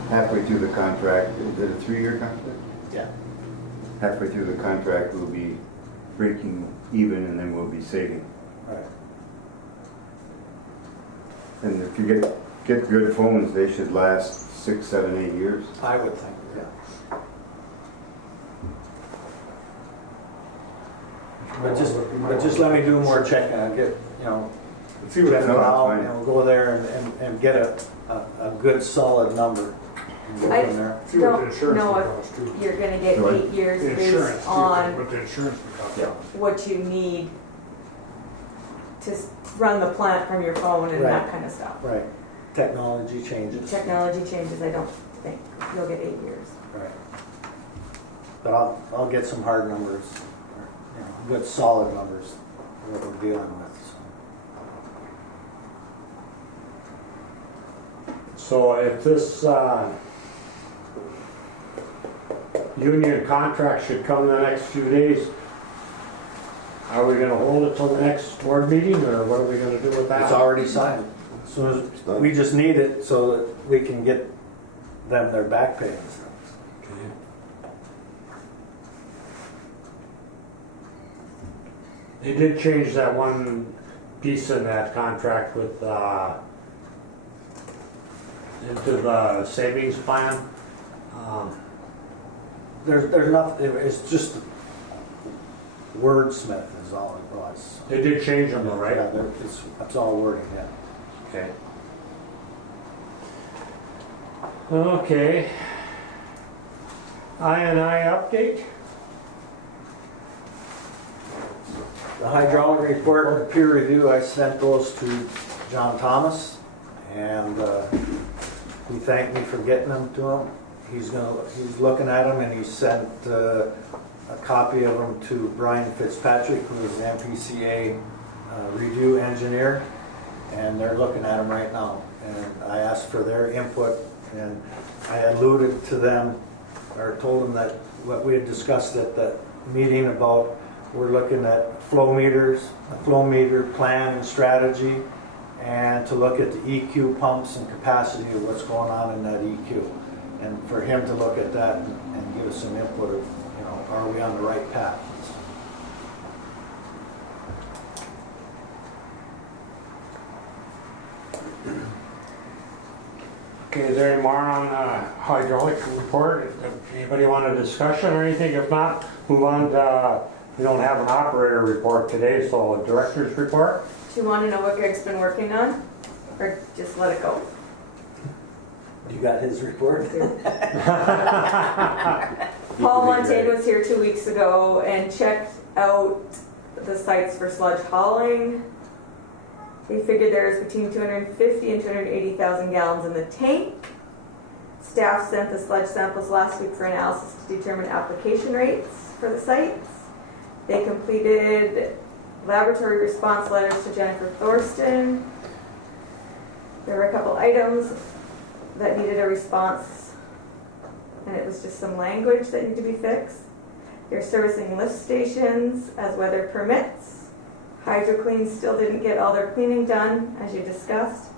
halfway through the contract, is it a 3-year contract? Yeah. Halfway through the contract, we'll be breaking even, and then we'll be saving. Right. And if you get good phones, they should last 6, 7, 8 years. I would think, yeah. But just let me do more checking. I'll get, you know, See what check it No, that's out, fine. and we'll go there and get a good solid number. And go I- from there. See what the Don't insurance know would if cost too. You're gonna get Right. 8 years The insurance, based see on what the insurance would cost. Yeah. what you need to run the plant from your phone and that Right. kind of stuff. Right. Technology changes. Technology changes, I don't think you'll get 8 years. Right. But I'll get some hard numbers, or, you know, good solid numbers, what we're dealing with. So if this union contract should come in the next few days, are we gonna hold it till the next board meeting, or what are we gonna do with that? It's already signed. As soon as, done. we just need it so that we can get them their back pay and stuff. They did change that one piece in that contract with, into the savings plan. There's nothing, it's just wordsmith is all it was. They did change them though, right? Yeah, it's all wording, yeah. Okay. Okay. I update? The hydraulic report and peer review, I sent those to John Thomas, and he thanked me for getting them to him. He's looking at them, and he sent a copy of them to Brian Fitzpatrick, who is the MPCA review engineer, and they're looking at them right now. And I asked for their input, and I alluded to them, or told them that what we had discussed at that meeting about we're looking at flow meters, a flow meter plan and strategy, and to look at the EQ pumps and capacity of what's going on in that EQ. And for him to look at that and give us some input of, are we on the right path? Okay, is there any more on hydraulic report? Anybody want a discussion or anything? If not, move on to, we don't have an operator report today, so a director's report. Do you want to know what Greg's been working on? Or just let it go? You got his report? Paul Montagne was here 2 weeks ago and checked out the sites for sludge hauling. They figured there's between 250 and 280,000 gallons in the tank. Staff sent the sludge samples last week for analysis to determine application rates for the sites. They completed laboratory response letters to Jennifer Thorsten. There were a couple items that needed a response, and it was just some language that needed to be fixed. They're servicing lift stations as weather permits. HydroClean still didn't get all their cleaning done, as you discussed.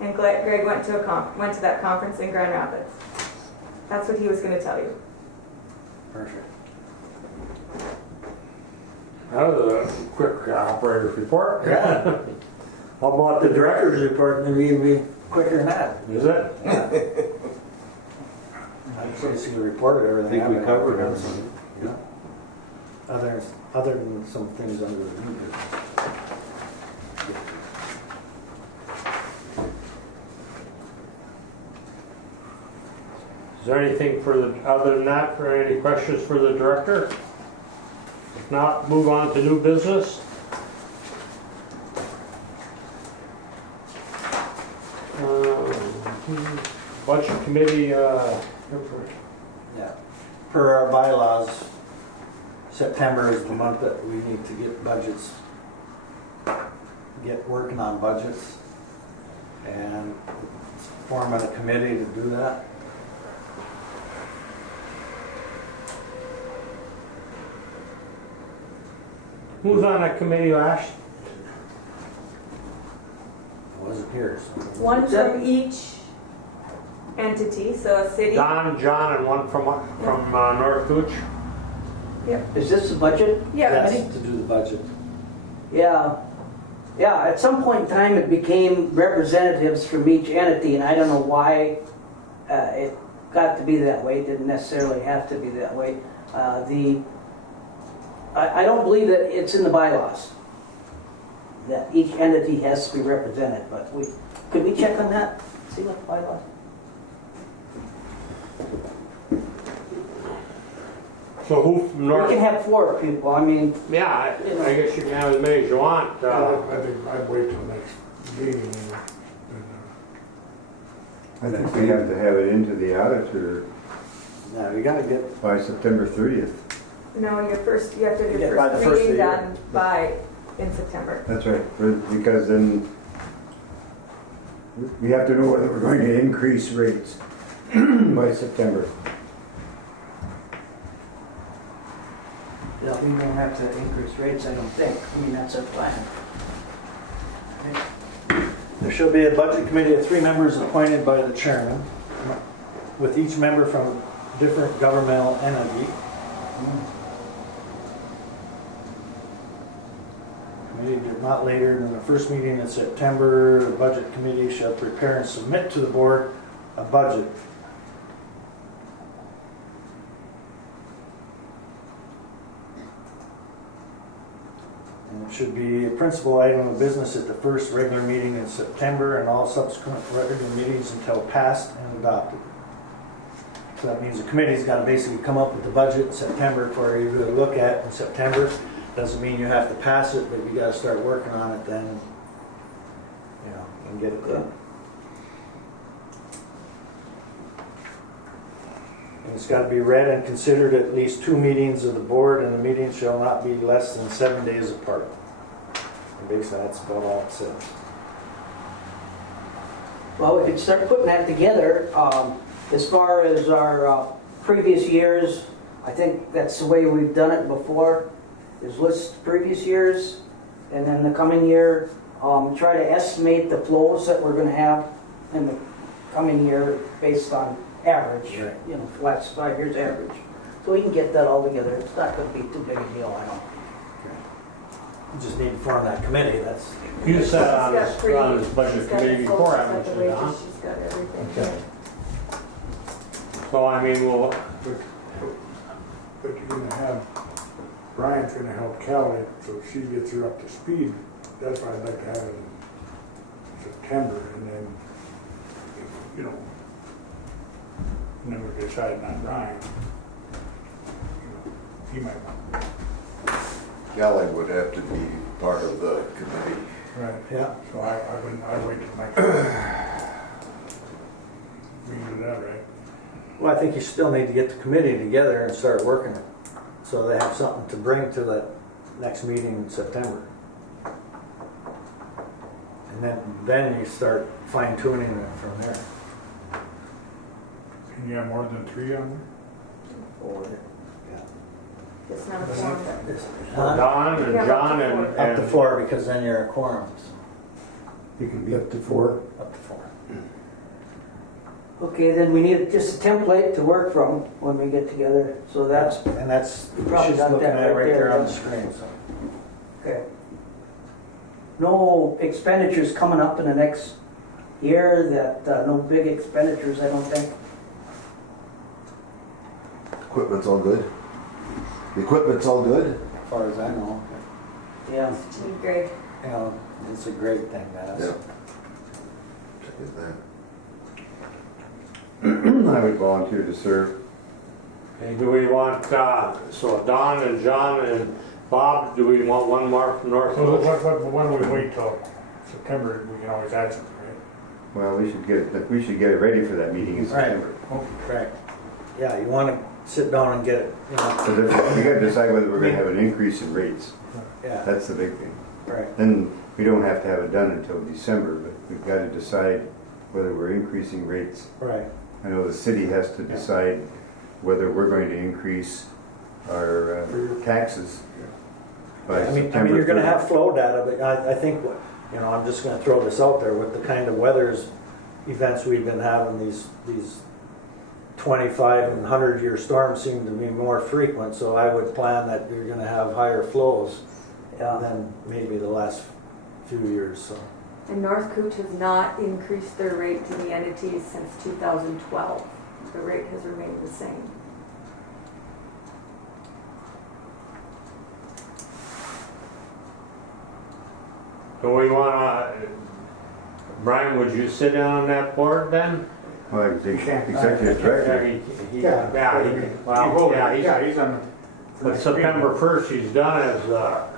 And Greg went to that conference in Grand Rapids. That's what he was going to tell you. Perfect. That was a quick operator's report. Yeah. How about The the director's report may be quicker than that. Is it? I'd basically reported I everything. think we happened. covered everything. Yeah. Other than some things under the new business. Is there anything other than that, for any questions for the director? If not, move on to new business. Budget committee, Yeah. Per our bylaws, September is the month that we need to get budgets, get working on budgets, and form a committee to do that. who's on that committee last? I wasn't here, so. One from each entity, so a city. Don, John, and one from North Cooch? Is this the budget? Yeah. Yes, to do the budget. Yeah. Yeah, at some point in time, it became representatives from each entity, and I don't know why it got to be that way. It didn't necessarily have to be that way. I don't believe that it's in the bylaws that each entity has to be represented, but could we check on that? See what the bylaws? So who from We North? can have 4 people, I mean, Yeah, I guess you can have as many as you want. I think I'd wait till next meeting I think we have to have it into the auditor Now, you gotta get, by September 30th. No, you have to have Yeah, your by the first first reading of the done by, in September. That's right, because then we have to know whether we're going to increase rates by September. yeah, we don't have to increase rates, I don't think. I mean, that's our plan. there shall be a budget committee of 3 members appointed by the chairman, with each member from different governmental entity. Committee not later than the first meeting in September, the budget committee shall prepare and submit to the board a budget. And it should be a principal item of business at the first regular meeting in September and all subsequent regular meetings until passed and adopted. So that means the committee's got to basically come up with the budget in September for you to look at in September. Doesn't mean you have to pass it, but you got to start working on it then, and get it done. And it's got to be read and considered at least 2 meetings of the board, and the meetings shall not be less than 7 days apart. And basically, that's about all it says. Well, we could start putting that together. As far as our previous years, I think that's the way we've done it before, is list previous years, and then the coming year, try to estimate the flows that we're gonna have in the coming year based on average, Right. you know, last 5 years average. So we can get that all together. It's not gonna be too big a deal, I don't. You just need to form that committee, that's. You sat on She's got this, pretty- on this budget she's got committee the before, folks, haven't she's got you, the Don? wages, she's got everything. Okay. So I mean, well, But you're gonna have, Brian's gonna help Kelly, so she gets her up to speed. That's why I'd like to have it in September, and then, you know, and then we're deciding on Brian. You know, he might want. Kelly would have to be part of the committee. Right. Yeah. So I'd wait till Mike. We can do that, right? Well, I think you still need to get the committee together and start working it, so they have something to bring to that next meeting in September. And then you start fine tuning it from there. Can you have more than 3 on It's not a form. Don and Yeah, John up to Up to and 4, because then you're a quorum. So You can be up to 4. up to 4. Okay, then we need just a template to work from when we get together, so that's, And that's, You probably she's got looking that at it right right there there, on the yeah. screen, so. okay. No expenditures coming up in the next year that, no big expenditures, I don't think. Equipment's all good? The equipment's all good? As far as I know, Yeah. Greg. you know, it's a great thing, that is. Yeah. Check is that. I would volunteer to serve. and do we want, so Don and John and Bob, do we want one more from North So Coast? why don't we wait till September, we can always add something, right? Well, we should get it ready for that meeting in Right. September. Right. Yeah, you want to sit down and get it, you know, Because we gotta decide whether we're gonna have an increase in rates. yeah, That's the big thing. right. Then we don't have to have it done until December, but we've got to decide whether we're increasing rates. Right. I know the city has to decide whether we're going to increase our taxes by I mean, September. you're gonna 30th. have flow data, but I think, you know, I'm just gonna throw this out there, with the kind of weathers events we've been having, these 25 and 100-year storms seem to be more frequent, so I would plan that you're gonna have higher flows than maybe the last few years, so. And North Cooch has not increased their rate to the entities since 2012. The rate has remained the same. Do we wanna, Brian, would you sit in on that board then? Well, executive director. He's on. But September 1st, he's done as, Well,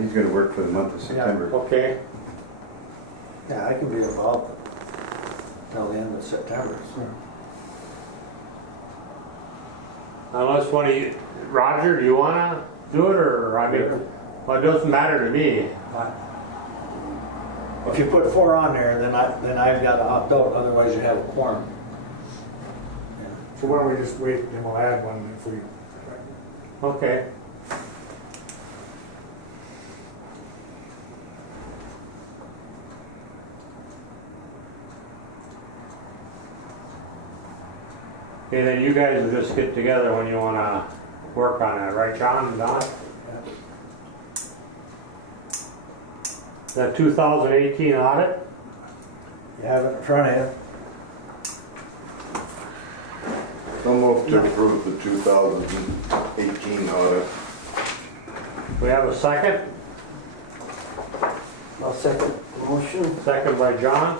he's gonna work for the month of September. okay. Yeah, I can be involved till the end of September, so. Unless one of you, Roger, do you wanna do it, or, I mean, well, it doesn't matter to me. If you put 4 on there, then I've got to opt out, otherwise you have a quorum. So why don't we just wait and we'll add one if we, Okay. Okay, then you guys will just get together when you wanna work on that, right, John and Don? That 2018 audit? You have it in front of you. So move to approve the 2018 audit. We have a second? I'll second the motion. Second by John.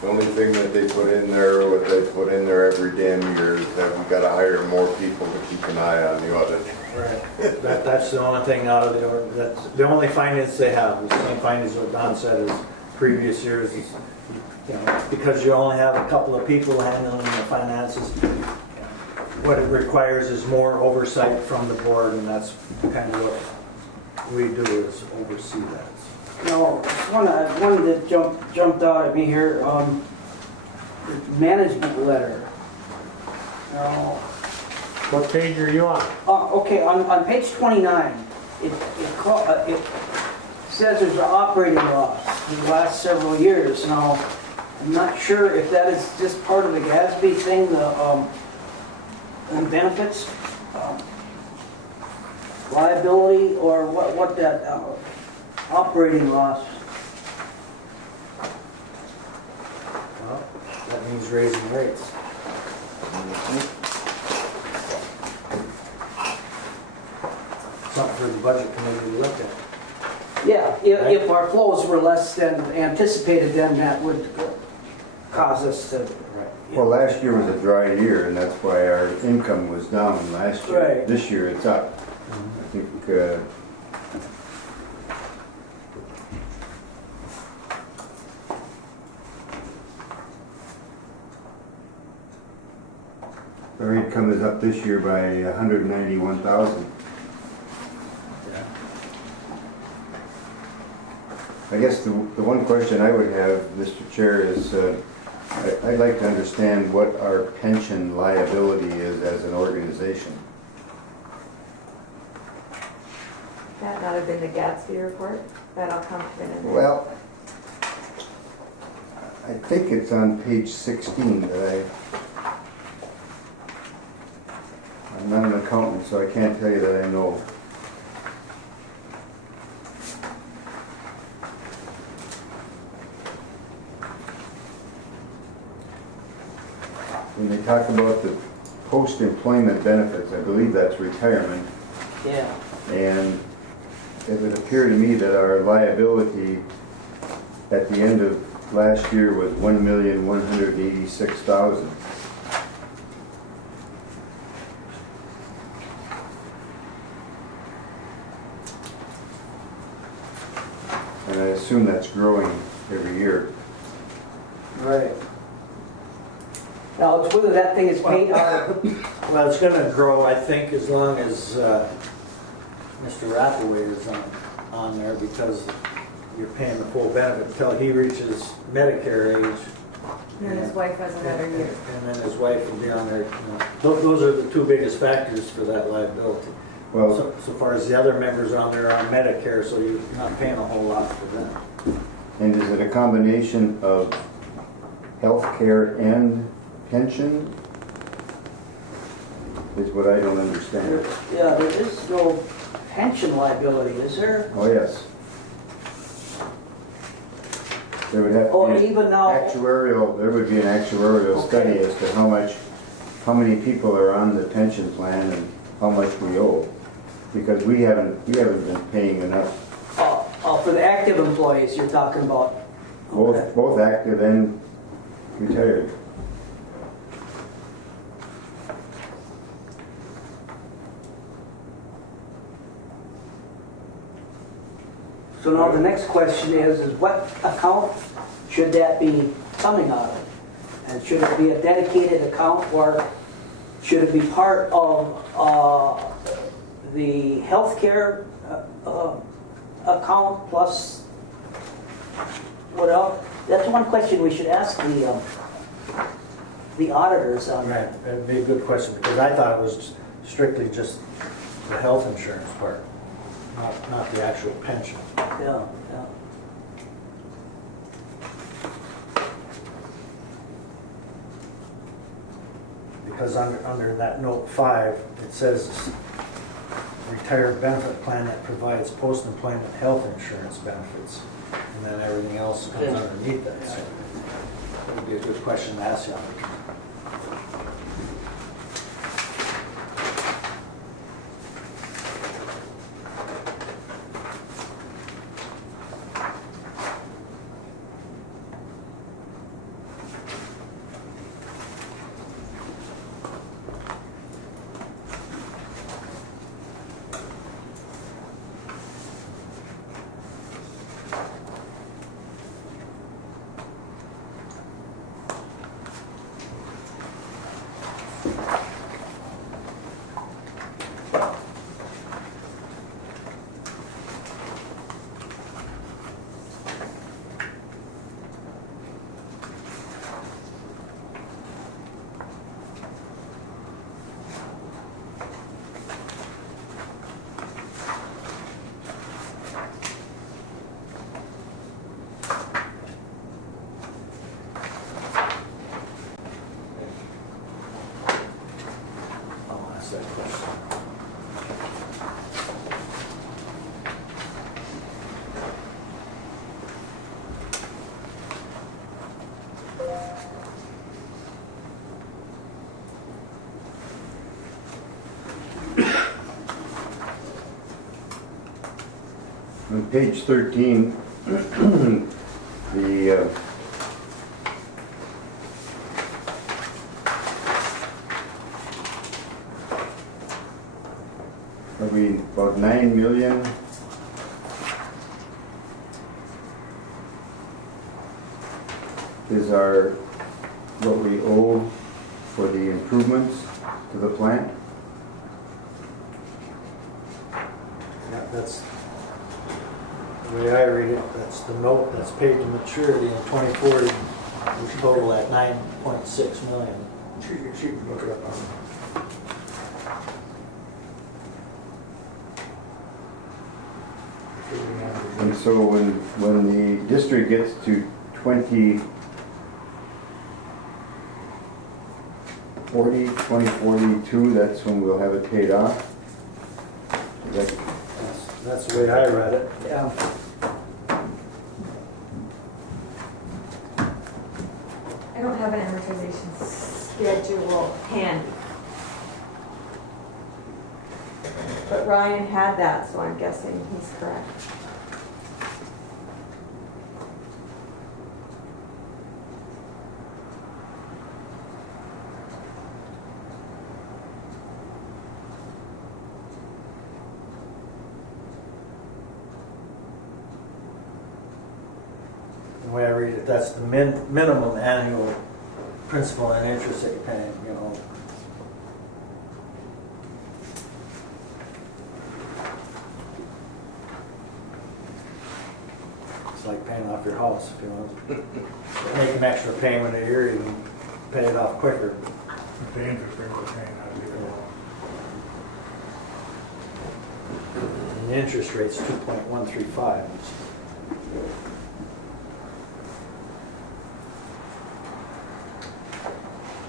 The only thing that they put in there, what they put in there every damn year is that we gotta hire more people to keep an eye on the audit. Right. That's the only thing out of that's the only findings they have, the same findings what Don said as previous years is, you know, because you only have a couple of people handling the finances, what it requires is more oversight from the board, and that's kind of what we do, is oversee that. No, one that jumped out at me here, the management letter. Now, What page are you on? okay, on page 29, it says there's an operating loss in the last several years. Now, I'm not sure if that is just part of the Gatsby thing, the benefits, liability, or what that operating loss. Well, that means raising rates. Something for the budget committee to look at. Yeah, if our flows were less than anticipated, then that would cause us to. Right. Well, last year was a dry year, and that's why our income was down last year. Right. This year it's up. I think, our income is up this year by 191,000. Yeah. I guess the one question I would have, Mr. Chair, is I'd like to understand what our pension liability is as an organization. That not have been the Gatsby report? That all come in there? Well, I think it's on page 16 that I'm not an accountant, so I can't tell you that I know. When they talk about the post-employment benefits, I believe that's retirement, Yeah. and it would appear to me that our liability at the end of last year was $1,186,000. And I assume that's growing every year. Right. Now, it's whether that thing is paid out. Well, it's gonna grow, I think, as long as Mr. Rathaway is on there, because you're paying the full benefit until he reaches Medicare age. And then his wife has another year. And then his wife will be on there. Those are the two biggest factors for that liability. Well, So far as the other members on there are on Medicare, so you're not paying a whole lot for them. and is it a combination of health care and pension? Is what I don't understand. Yeah, there is no pension liability, is there? Oh, yes. There would have Oh, to be even now. there would be an actuarial study as to how many people are on the pension plan and how much we owe. Because we haven't been paying enough, For the active employees you're talking about. Okay. both active and retired. So now the next question is what account should that be coming out of? And should it be a dedicated account, or should it be part of the healthcare account plus what else? That's one question we should ask the auditors on that. Right, that'd be a good question, because I thought it was strictly just the health insurance part, not the actual pension. Yeah, yeah. Because under that note 5, it says retired benefit plan that provides post-employment health insurance benefits. And then everything else comes Yeah. underneath that. So that would be a good question to ask you. On page 13, the are we about 9 million? Is our, what we owe for the improvements to the plant? Yeah, that's the way I read it. That's the note that's paid to maturity in 2040, which total at 9.6 million. She can look it up on. And so when the district gets to 2042, that's when we'll have it paid off? Is that- That's the way I read it. Yeah. I don't have an amortization schedule handy. But Ryan had that, so I'm guessing he's correct. The way I read it, that's the minimum annual principal and interest that you're paying, you know. It's like paying off your house, if you want to make an extra payment a year, you can pay it off quicker. The interest rate we're paying out of the And the interest rate's 2.135.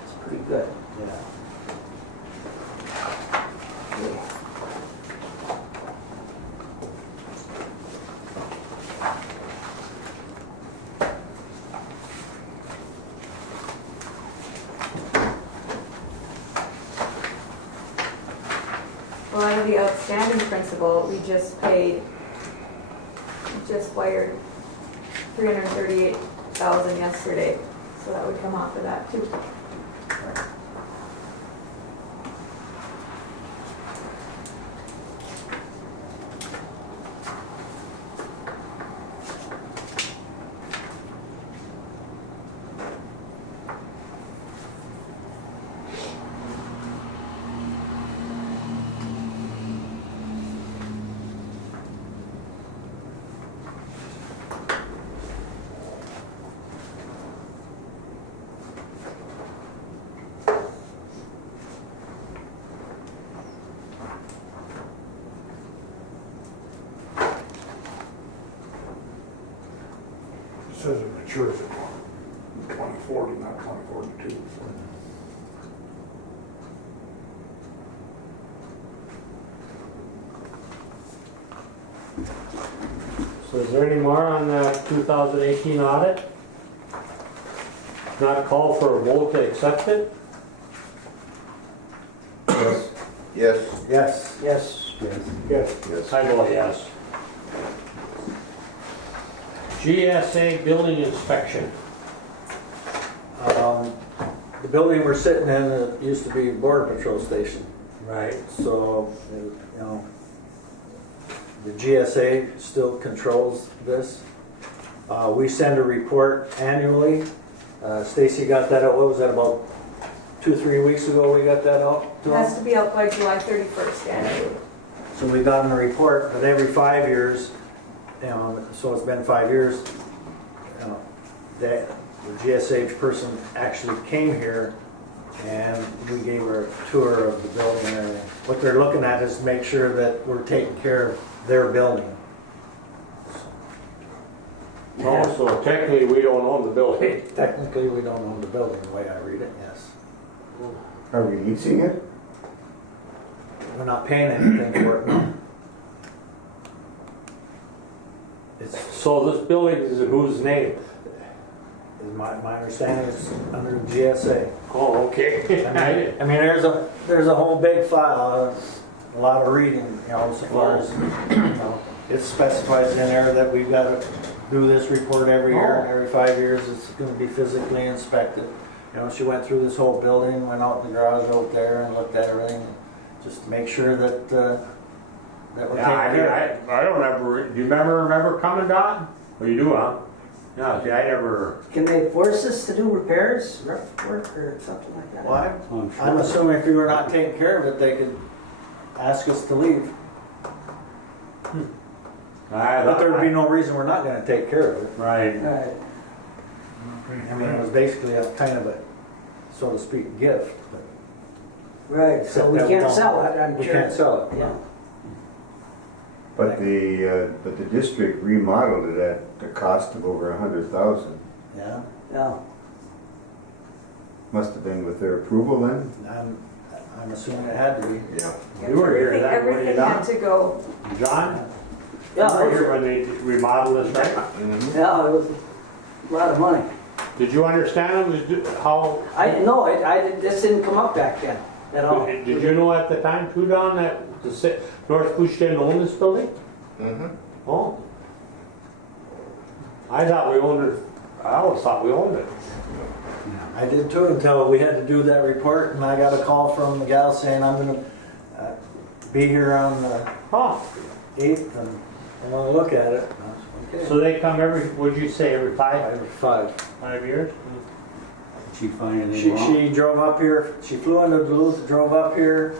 It's pretty good. Yeah. Well, out of the outstanding principal, we just wired 338,000 yesterday, so that would come off of that too. It says it matures in 2040, not 2042. So is there any more on the 2018 audit? Not call for a vote to accept it? Yes. Yes, Yes. Yes. Yes. Yes. I vote yes. GSA building inspection. The building we're sitting in, it used to be Border Patrol Station. Right. So, you know, the GSA still controls this. We send a report annually. Stacy got that out, what was that, about 2-3 weeks ago we got that out It to has them? to be out by July 31st annually. So we got them a report, but every 5 years, you know, so it's been 5 years, you know, that the GSH person actually came here and we gave her a tour of the building and everything. What they're looking at is make sure that we're taking care of their building. Oh, so technically we don't own the building. Technically, we don't own the building, the way I read it, yes. Are we leasing it? We're not paying anything for it, no. It's, So this building is in whose name? my understanding is under the GSA. Oh, okay. I mean, there's a whole big file, a lot of reading, you know, as far as, you know, it specifies in there that we've got to do this report every year, and every 5 years it's gonna be physically inspected. You know, she went through this whole building, went out in the garage out there and looked at everything, just to make sure that, that we're taking care of it. I don't remember, do you remember coming, Don? Well, you do, huh? No, see, I never, Can they force us to do repairs, rough work or something like that? Well, I'm sure. I'm assuming if we were not taking care of it, they could ask us to leave. But there would be no reason we're not gonna take care of it. right. Right. I mean, it was basically a kind of a, so to speak, gift. but Right, so we except that can't don't- sell it, I'm sure. We can't sell it. Yeah. But the district remodeled it at the cost of over 100,000. Yeah, Yeah. Must have been with their approval then? I'm assuming it had to be. Yeah. You were here, that, were you Everything had not? to go. John? Yeah, You were it was- here when they remodeled this, right? yeah, it was a lot of money. Did you understand it was, how? I didn't know, this didn't come up back then at all. Did you know at the time too, Don, that North Koochiching owned this building? Mm-hmm. Oh. I thought we owned it, I always thought we owned it. I did too until we had to do that report and I got a call from the gal saying I'm gonna be here on the Huh. 8th and I wanna look at it. And I said, So they come every, what'd you say, every okay. 5. 5 years? Did she find anything wrong? She drove up here, she flew into Duluth, drove up here,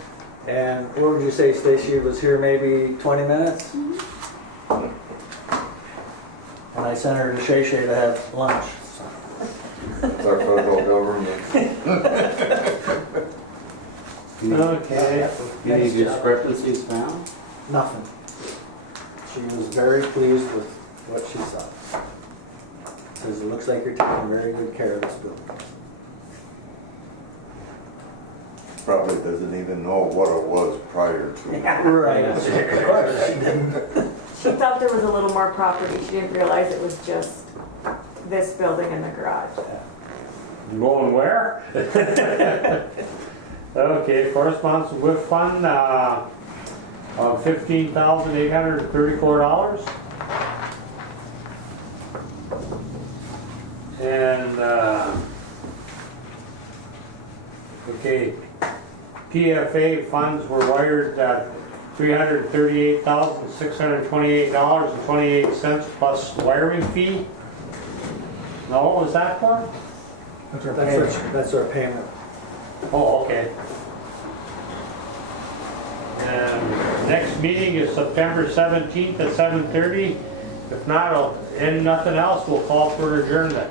and what would you say, Stacy, was here maybe 20 minutes? And I sent her to Shay Shay to have lunch. It's our federal government. Okay. Any Nice job. discrepancies found? Nothing. She was very pleased with what she saw. Says, it looks like you're taking very good care of this building. Probably doesn't even know what it was prior to. Right. Of course, she didn't. She thought there was a little more property. She didn't realize it was just this building and the garage. Going where? Okay, correspondence with fund, of $15,834. And, okay, PFA funds were wired at $338,628.28 plus wiring fee. Now, what was that for? That's our payment. Oh, okay. And next meeting is September 17th at 7:30. If not, and nothing else, we'll call for adjournment.